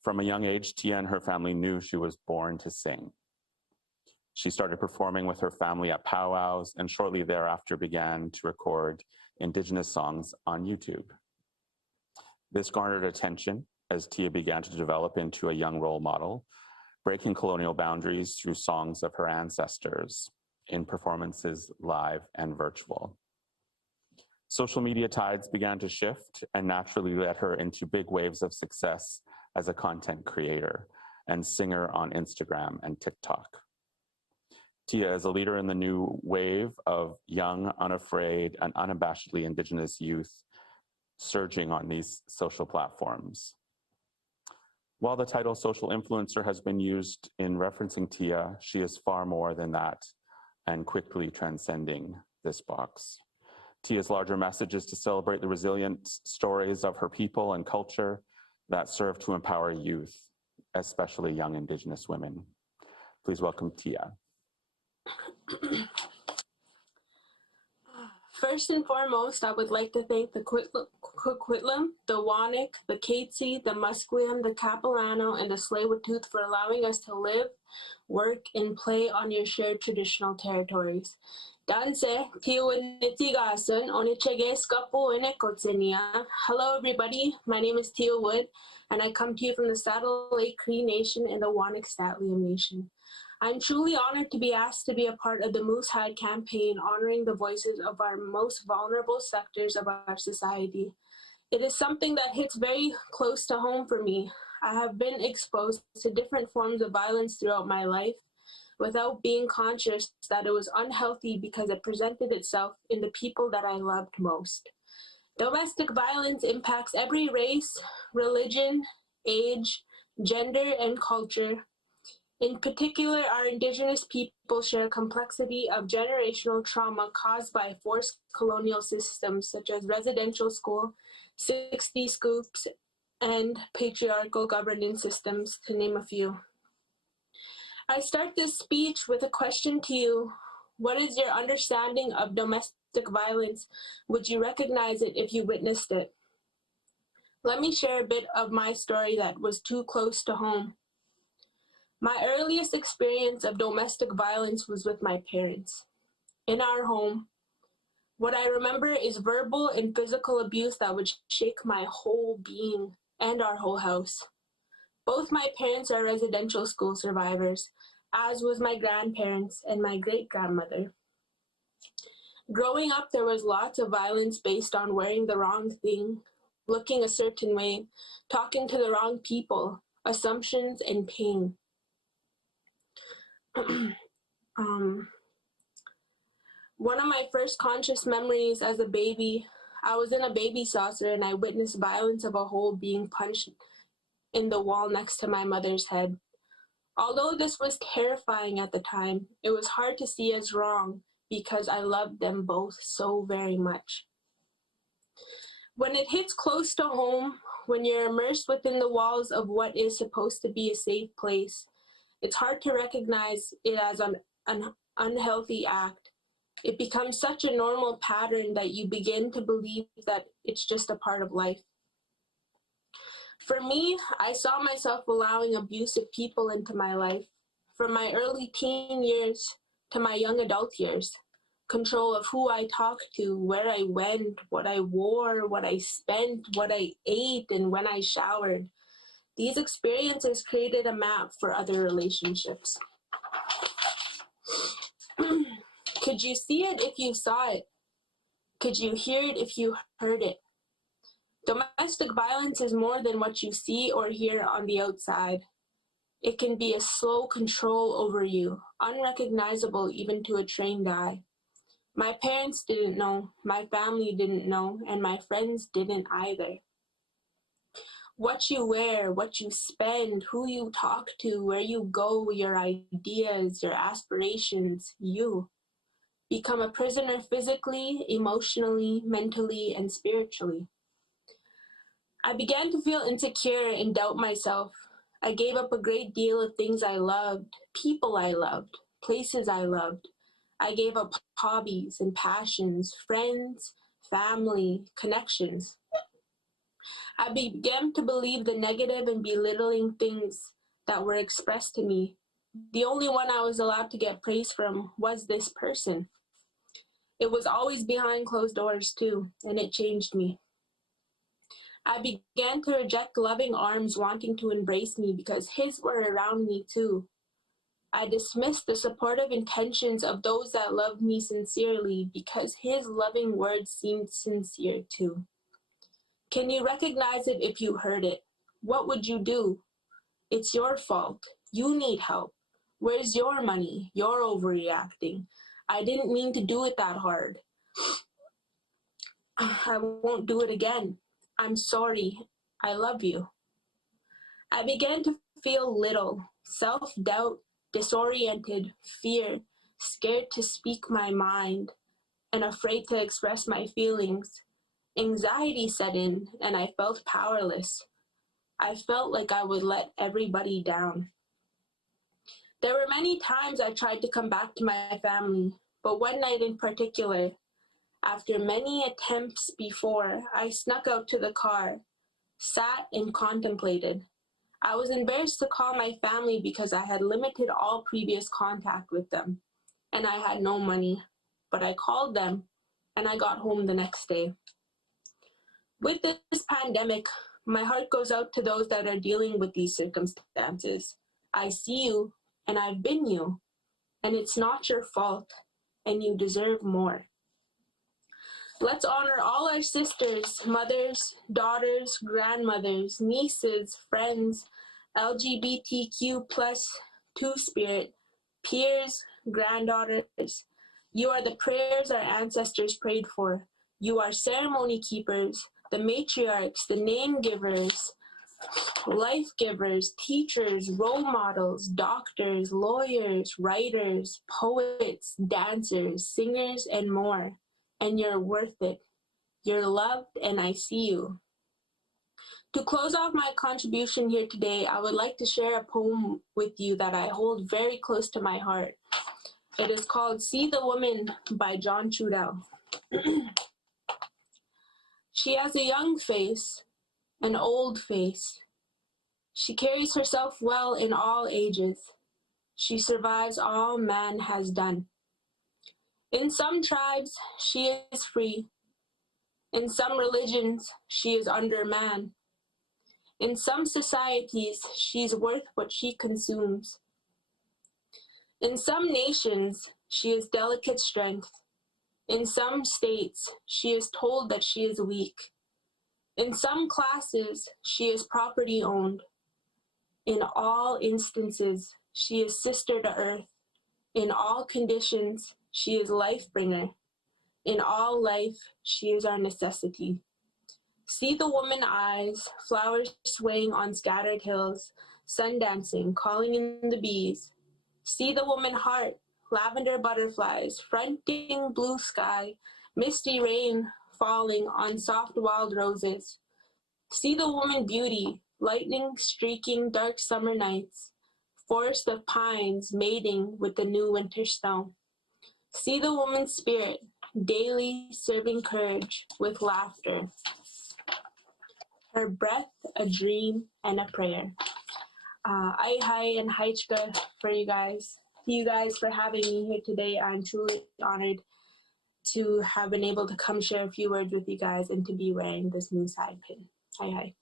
From a young age, Tia and her family knew she was born to sing. She started performing with her family at powwows and shortly thereafter began to record Indigenous songs on YouTube. This garnered attention as Tia began to develop into a young role model, breaking colonial boundaries through songs of her ancestors in performances live and virtual. Social media tides began to shift and naturally led her into big waves of success as a content creator and singer on Instagram and TikTok. Tia is a leader in the new wave of young, unafraid, and unabashedly Indigenous youth surging on these social platforms. While the title social influencer has been used in referencing Tia, she is far more than that and quickly transcending this box. Tia's larger message is to celebrate the resilient stories of her people and culture that serve to empower youth, especially young Indigenous women. Please welcome Tia. First and foremost, I would like to thank the Coquitlam, the Wanik, the Katzie, the Musqueam, the Capilano, and the Tsleil-Waututh for allowing us to live, work, and play on your shared traditional territories. Danse, Tiawood-Nitigasun, Onichegeskapu Inekotsinia. Hello, everybody. My name is Tia Wood, and I come to you from the Saddle Lake Cree Nation and the Wanik-Statliam Nation. I'm truly honored to be asked to be a part of the Moose Hide campaign, honoring the voices of our most vulnerable sectors of our society. It is something that hits very close to home for me. I have been exposed to different forms of violence throughout my life without being conscious that it was unhealthy because it presented itself in the people that I loved most. Domestic violence impacts every race, religion, age, gender, and culture. In particular, our Indigenous people share a complexity of generational trauma caused by forced colonial systems such as residential school, 60 scoops, and patriarchal governance systems, to name a few. I start this speech with a question to you. What is your understanding of domestic violence? Would you recognize it if you witnessed it? Let me share a bit of my story that was too close to home. My earliest experience of domestic violence was with my parents. In our home, what I remember is verbal and physical abuse that would shake my whole being and our whole house. Both my parents are residential school survivors, as was my grandparents and my great-grandmother. Growing up, there was lots of violence based on wearing the wrong thing, looking a certain way, talking to the wrong people, assumptions, and pain. One of my first conscious memories as a baby, I was in a baby saucer and I witnessed violence of a hole being punched in the wall next to my mother's head. Although this was terrifying at the time, it was hard to see as wrong because I loved them both so very much. When it hits close to home, when you're immersed within the walls of what is supposed to be a safe place, it's hard to recognize it as an unhealthy act. It becomes such a normal pattern that you begin to believe that it's just a part of life. For me, I saw myself allowing abusive people into my life, from my early teen years to my young adult years. Control of who I talked to, where I went, what I wore, what I spent, what I ate, and when I showered. These experiences created a map for other relationships. Could you see it if you saw it? Could you hear it if you heard it? Domestic violence is more than what you see or hear on the outside. It can be a slow control over you, unrecognizable even to a trained eye. My parents didn't know, my family didn't know, and my friends didn't either. What you wear, what you spend, who you talk to, where you go, your ideas, your aspirations, you become a prisoner physically, emotionally, mentally, and spiritually. I began to feel insecure and doubt myself. I gave up a great deal of things I loved, people I loved, places I loved. I gave up hobbies and passions, friends, family, connections. I began to believe the negative and belittling things that were expressed to me. The only one I was allowed to get praise from was this person. It was always behind closed doors too, and it changed me. I began to reject loving arms wanting to embrace me because his were around me too. I dismissed the supportive intentions of those that loved me sincerely because his loving words seemed sincere too. Can you recognize it if you heard it? What would you do? It's your fault. You need help. Where's your money? You're overreacting. I didn't mean to do it that hard. I won't do it again. I'm sorry. I love you. I began to feel little, self-doubt, disoriented, fear, scared to speak my mind, and afraid to express my feelings. Anxiety set in, and I felt powerless. I felt like I would let everybody down. There were many times I tried to come back to my family, but one night in particular, after many attempts before, I snuck out to the car, sat and contemplated. I was embarrassed to call my family because I had limited all previous contact with them, and I had no money, but I called them, and I got home the next day. With this pandemic, my heart goes out to those that are dealing with these circumstances. I see you, and I've been you, and it's not your fault, and you deserve more. Let's honor all our sisters, mothers, daughters, grandmothers, nieces, friends, LGBTQ plus two-spirit, peers, granddaughters. You are the prayers our ancestors prayed for. You are ceremony keepers, the matriarchs, the name givers, life givers, teachers, role models, doctors, lawyers, writers, poets, dancers, singers, and more. And you're worth it. You're loved, and I see you. To close off my contribution here today, I would like to share a poem with you that I hold very close to my heart. It is called See the Woman by John Trudell. She has a young face, an old face. She carries herself well in all ages. She survives all man has done. In some tribes, she is free. In some religions, she is under man. In some societies, she's worth what she consumes. In some nations, she is delicate strength. In some states, she is told that she is weak. In some classes, she is property owned. In all instances, she is sister to earth. In all conditions, she is life bringer. In all life, she is our necessity. See the woman eyes, flowers swaying on scattered hills, sun dancing, calling in the bees. See the woman heart, lavender butterflies, fronting blue sky, misty rain falling on soft wild roses. See the woman beauty, lightning streaking dark summer nights, forest of pines mating with the new winter snow. See the woman's spirit, daily serving courage with laughter. Her breath, a dream, and a prayer. Ai hai and haichka for you guys. You guys for having me here today. I'm truly honored to have been able to come share a few words with you guys and to be wearing this moose hide pin. Hai hai.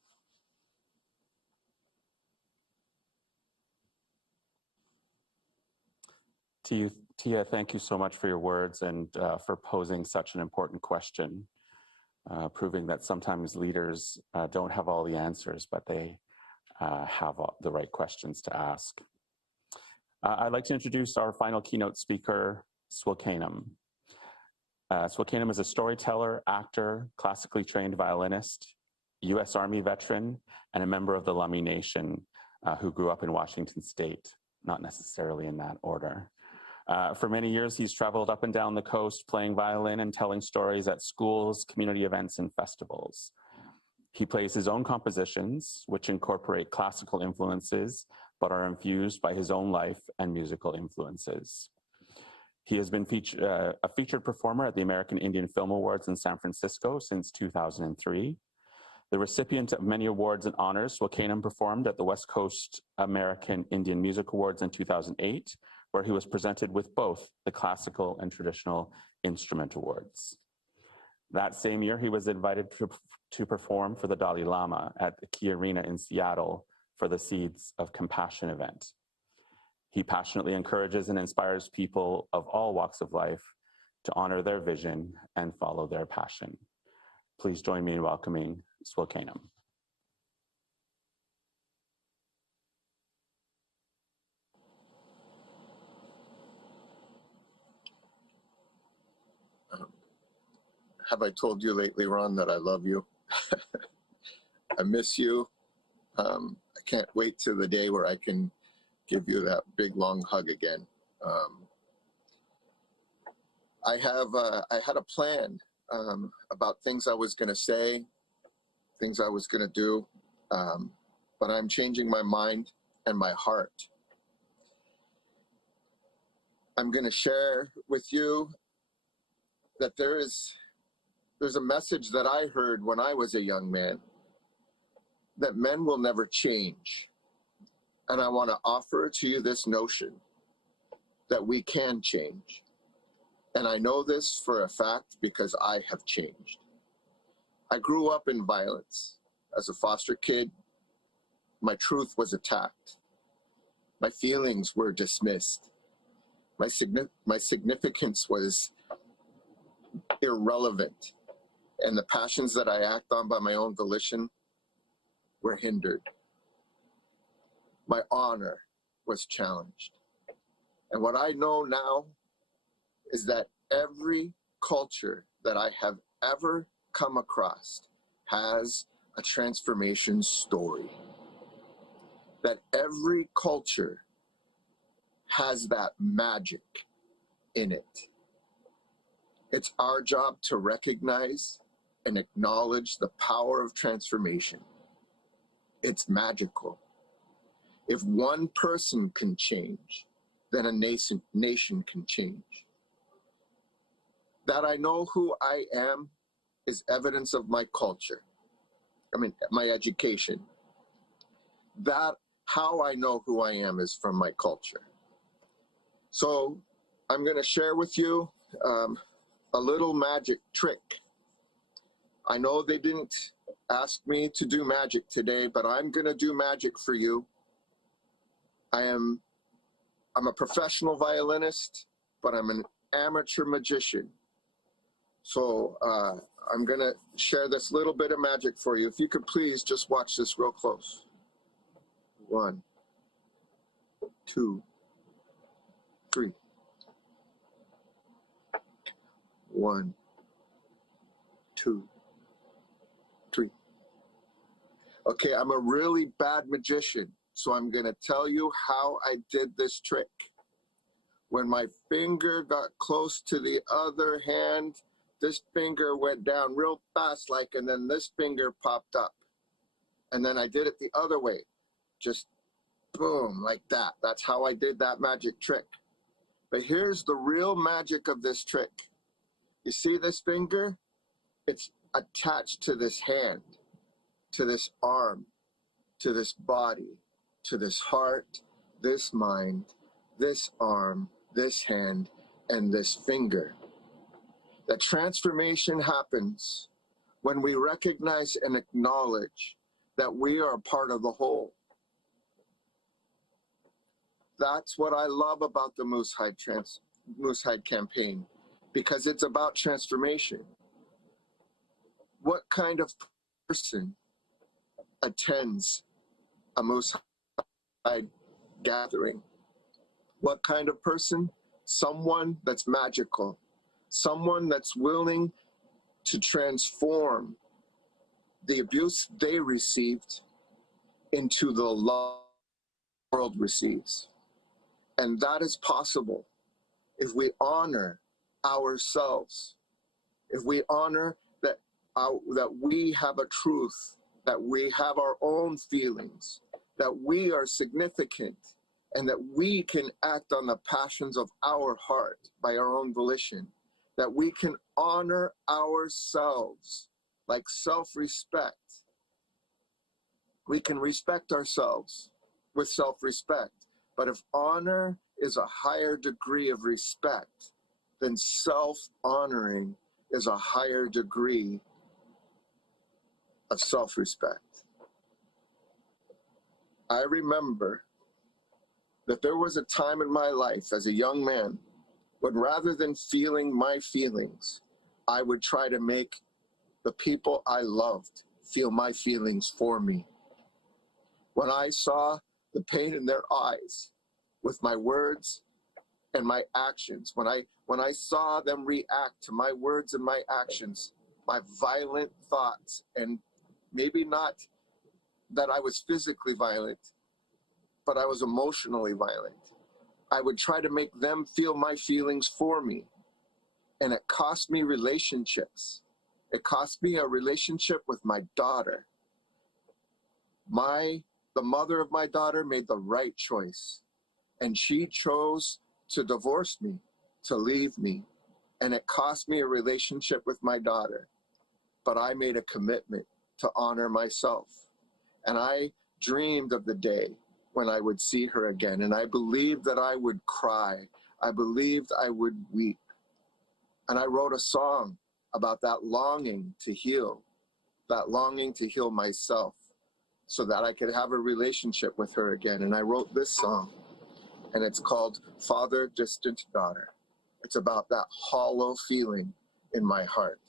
Tia, thank you so much for your words and for posing such an important question, proving that sometimes leaders don't have all the answers, but they have the right questions to ask. I'd like to introduce our final keynote speaker, Swilcanum. Swilcanum is a storyteller, actor, classically trained violinist, U.S. Army veteran, and a member of the Lummi Nation who grew up in Washington State, not necessarily in that order. For many years, he's traveled up and down the coast playing violin and telling stories at schools, community events, and festivals. He plays his own compositions, which incorporate classical influences, but are infused by his own life and musical influences. He has been a featured performer at the American Indian Film Awards in San Francisco since 2003. The recipient of many awards and honors, Swilcanum performed at the West Coast American Indian Music Awards in 2008, where he was presented with both the Classical and Traditional Instrument Awards. That same year, he was invited to perform for the Dalai Lama at the Key Arena in Seattle for the Seeds of Compassion event. He passionately encourages and inspires people of all walks of life to honor their vision and follow their passion. Please join me in welcoming Swilcanum. Have I told you lately, Ron, that I love you? I miss you. I can't wait till the day where I can give you that big, long hug again. I had a plan about things I was going to say, things I was going to do, but I'm changing my mind and my heart. I'm going to share with you that there's a message that I heard when I was a young man, that men will never change. And I want to offer to you this notion that we can change. And I know this for a fact because I have changed. I grew up in violence. As a foster kid, my truth was attacked. My feelings were dismissed. My significance was irrelevant. And the passions that I act on by my own volition were hindered. My honor was challenged. And what I know now is that every culture that I have ever come across has a transformation story. That every culture has that magic in it. It's our job to recognize and acknowledge the power of transformation. It's magical. If one person can change, then a nation can change. That I know who I am is evidence of my culture. My education. That how I know who I am is from my culture. So I'm going to share with you a little magic trick. I know they didn't ask me to do magic today, but I'm going to do magic for you. I'm a professional violinist, but I'm an amateur magician. So I'm going to share this little bit of magic for you. If you could please just watch this real close. 1, 2, 3. 1, 2, 3. Okay, I'm a really bad magician, so I'm going to tell you how I did this trick. When my finger got close to the other hand, this finger went down real fast, and then this finger popped up. And then I did it the other way, just boom, like that. That's how I did that magic trick. But here's the real magic of this trick. You see this finger? It's attached to this hand, to this arm, to this body, to this heart, this mind, this arm, this hand, and this finger. The transformation happens when we recognize and acknowledge that we are part of the whole. That's what I love about the Moose Hide campaign, because it's about transformation. What kind of person attends a Moose Hide gathering? What kind of person? Someone that's magical, someone that's willing to transform the abuse they received into the love the world receives. And that is possible if we honor ourselves, if we honor that we have a truth, that we have our own feelings, that we are significant, and that we can act on the passions of our heart by our own volition, that we can honor ourselves like self-respect. We can respect ourselves with self-respect. But if honor is a higher degree of respect, then self-honoring is a higher degree of self-respect. I remember that there was a time in my life as a young man when, rather than feeling my feelings, I would try to make the people I loved feel my feelings for me. When I saw the pain in their eyes with my words and my actions, when I saw them react to my words and my actions, my violent thoughts, and maybe not that I was physically violent, but I was emotionally violent, I would try to make them feel my feelings for me. And it cost me relationships. It cost me a relationship with my daughter. The mother of my daughter made the right choice, and she chose to divorce me, to leave me. And it cost me a relationship with my daughter. But I made a commitment to honor myself. And I dreamed of the day when I would see her again. And I believed that I would cry. I believed I would weep. And I wrote a song about that longing to heal myself so that I could have a relationship with her again. And I wrote this song, and it's called Father, Distant Daughter. It's about that hollow feeling in my heart.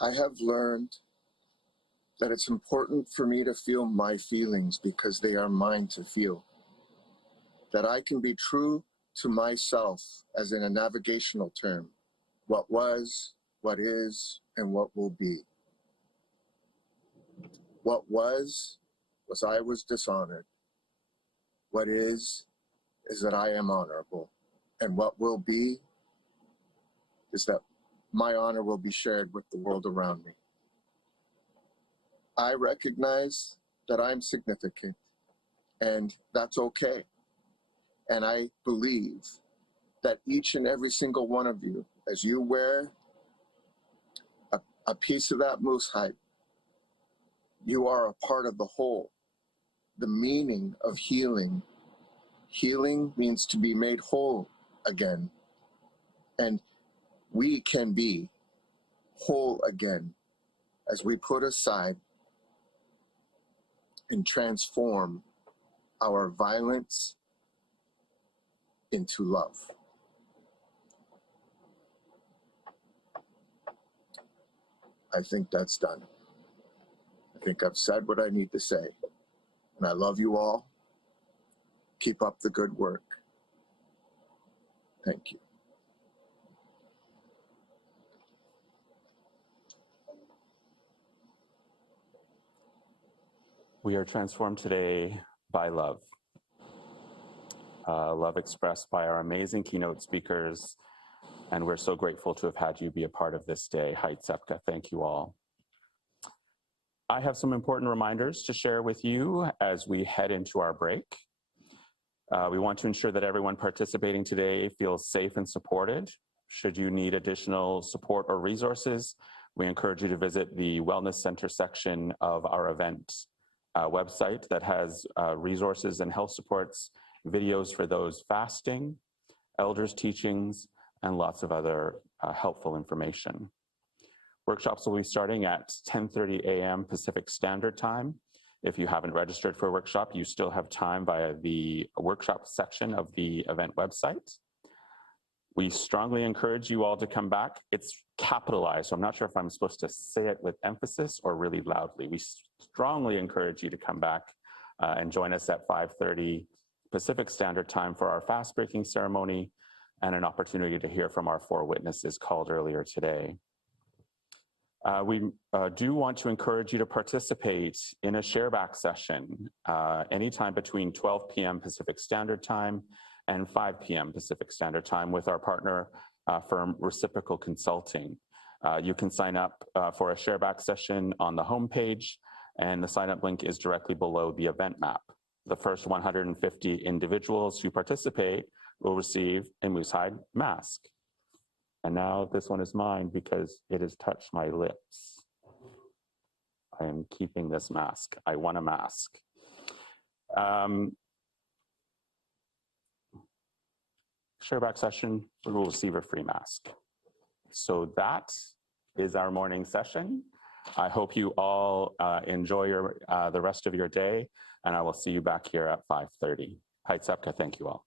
I have learned that it's important for me to feel my feelings because they are mine to feel. That I can be true to myself, as in a navigational term, what was, what is, and what will be. What was I was dishonored. What is that I am honorable. And what will be is that my honor will be shared with the world around me. I recognize that I'm significant, and that's okay. And I believe that each and every single one of you, as you wear a piece of that moose hide, you are a part of the whole. The meaning of healing. Healing means to be made whole again. And we can be whole again as we put aside and transform our violence into love. I think that's done. I think I've said what I need to say. And I love you all. Keep up the good work. Thank you. We are transformed today by love. Love expressed by our amazing keynote speakers, and we're so grateful to have had you be a part of this day. Haitsepka, thank you all. I have some important reminders to share with you as we head into our break. We want to ensure that everyone participating today feels safe and supported. Should you need additional support or resources, we encourage you to visit the Wellness Center section of our event website that has resources and health supports, videos for those fasting, elders' teachings, and lots of other helpful information. Workshops will be starting at 10:30 a.m. Pacific Standard Time. If you haven't registered for a workshop, you still have time via the workshop section of the event website. We strongly encourage you all to come back. It's capitalized, so I'm not sure if I'm supposed to say it with emphasis or really loudly. We strongly encourage you to come back and join us at 5:30 Pacific Standard Time for our fast-breaking ceremony and an opportunity to hear from our 4 witnesses called earlier today. We do want to encourage you to participate in a shareback session anytime between 12 p.m. Pacific Standard Time and 5 p.m. Pacific Standard Time with our partner firm Reciprocal Consulting. You can sign up for a shareback session on the homepage, and the sign-up link is directly below the event map. The first 150 individuals who participate will receive a moose hide mask. And now this one is mine because it has touched my lips. I am keeping this mask. I want a mask. Shareback session, we will receive a free mask. So that is our morning session. I hope you all enjoy the rest of your day, and I will see you back here at 5:30. Haitsepka, thank you all.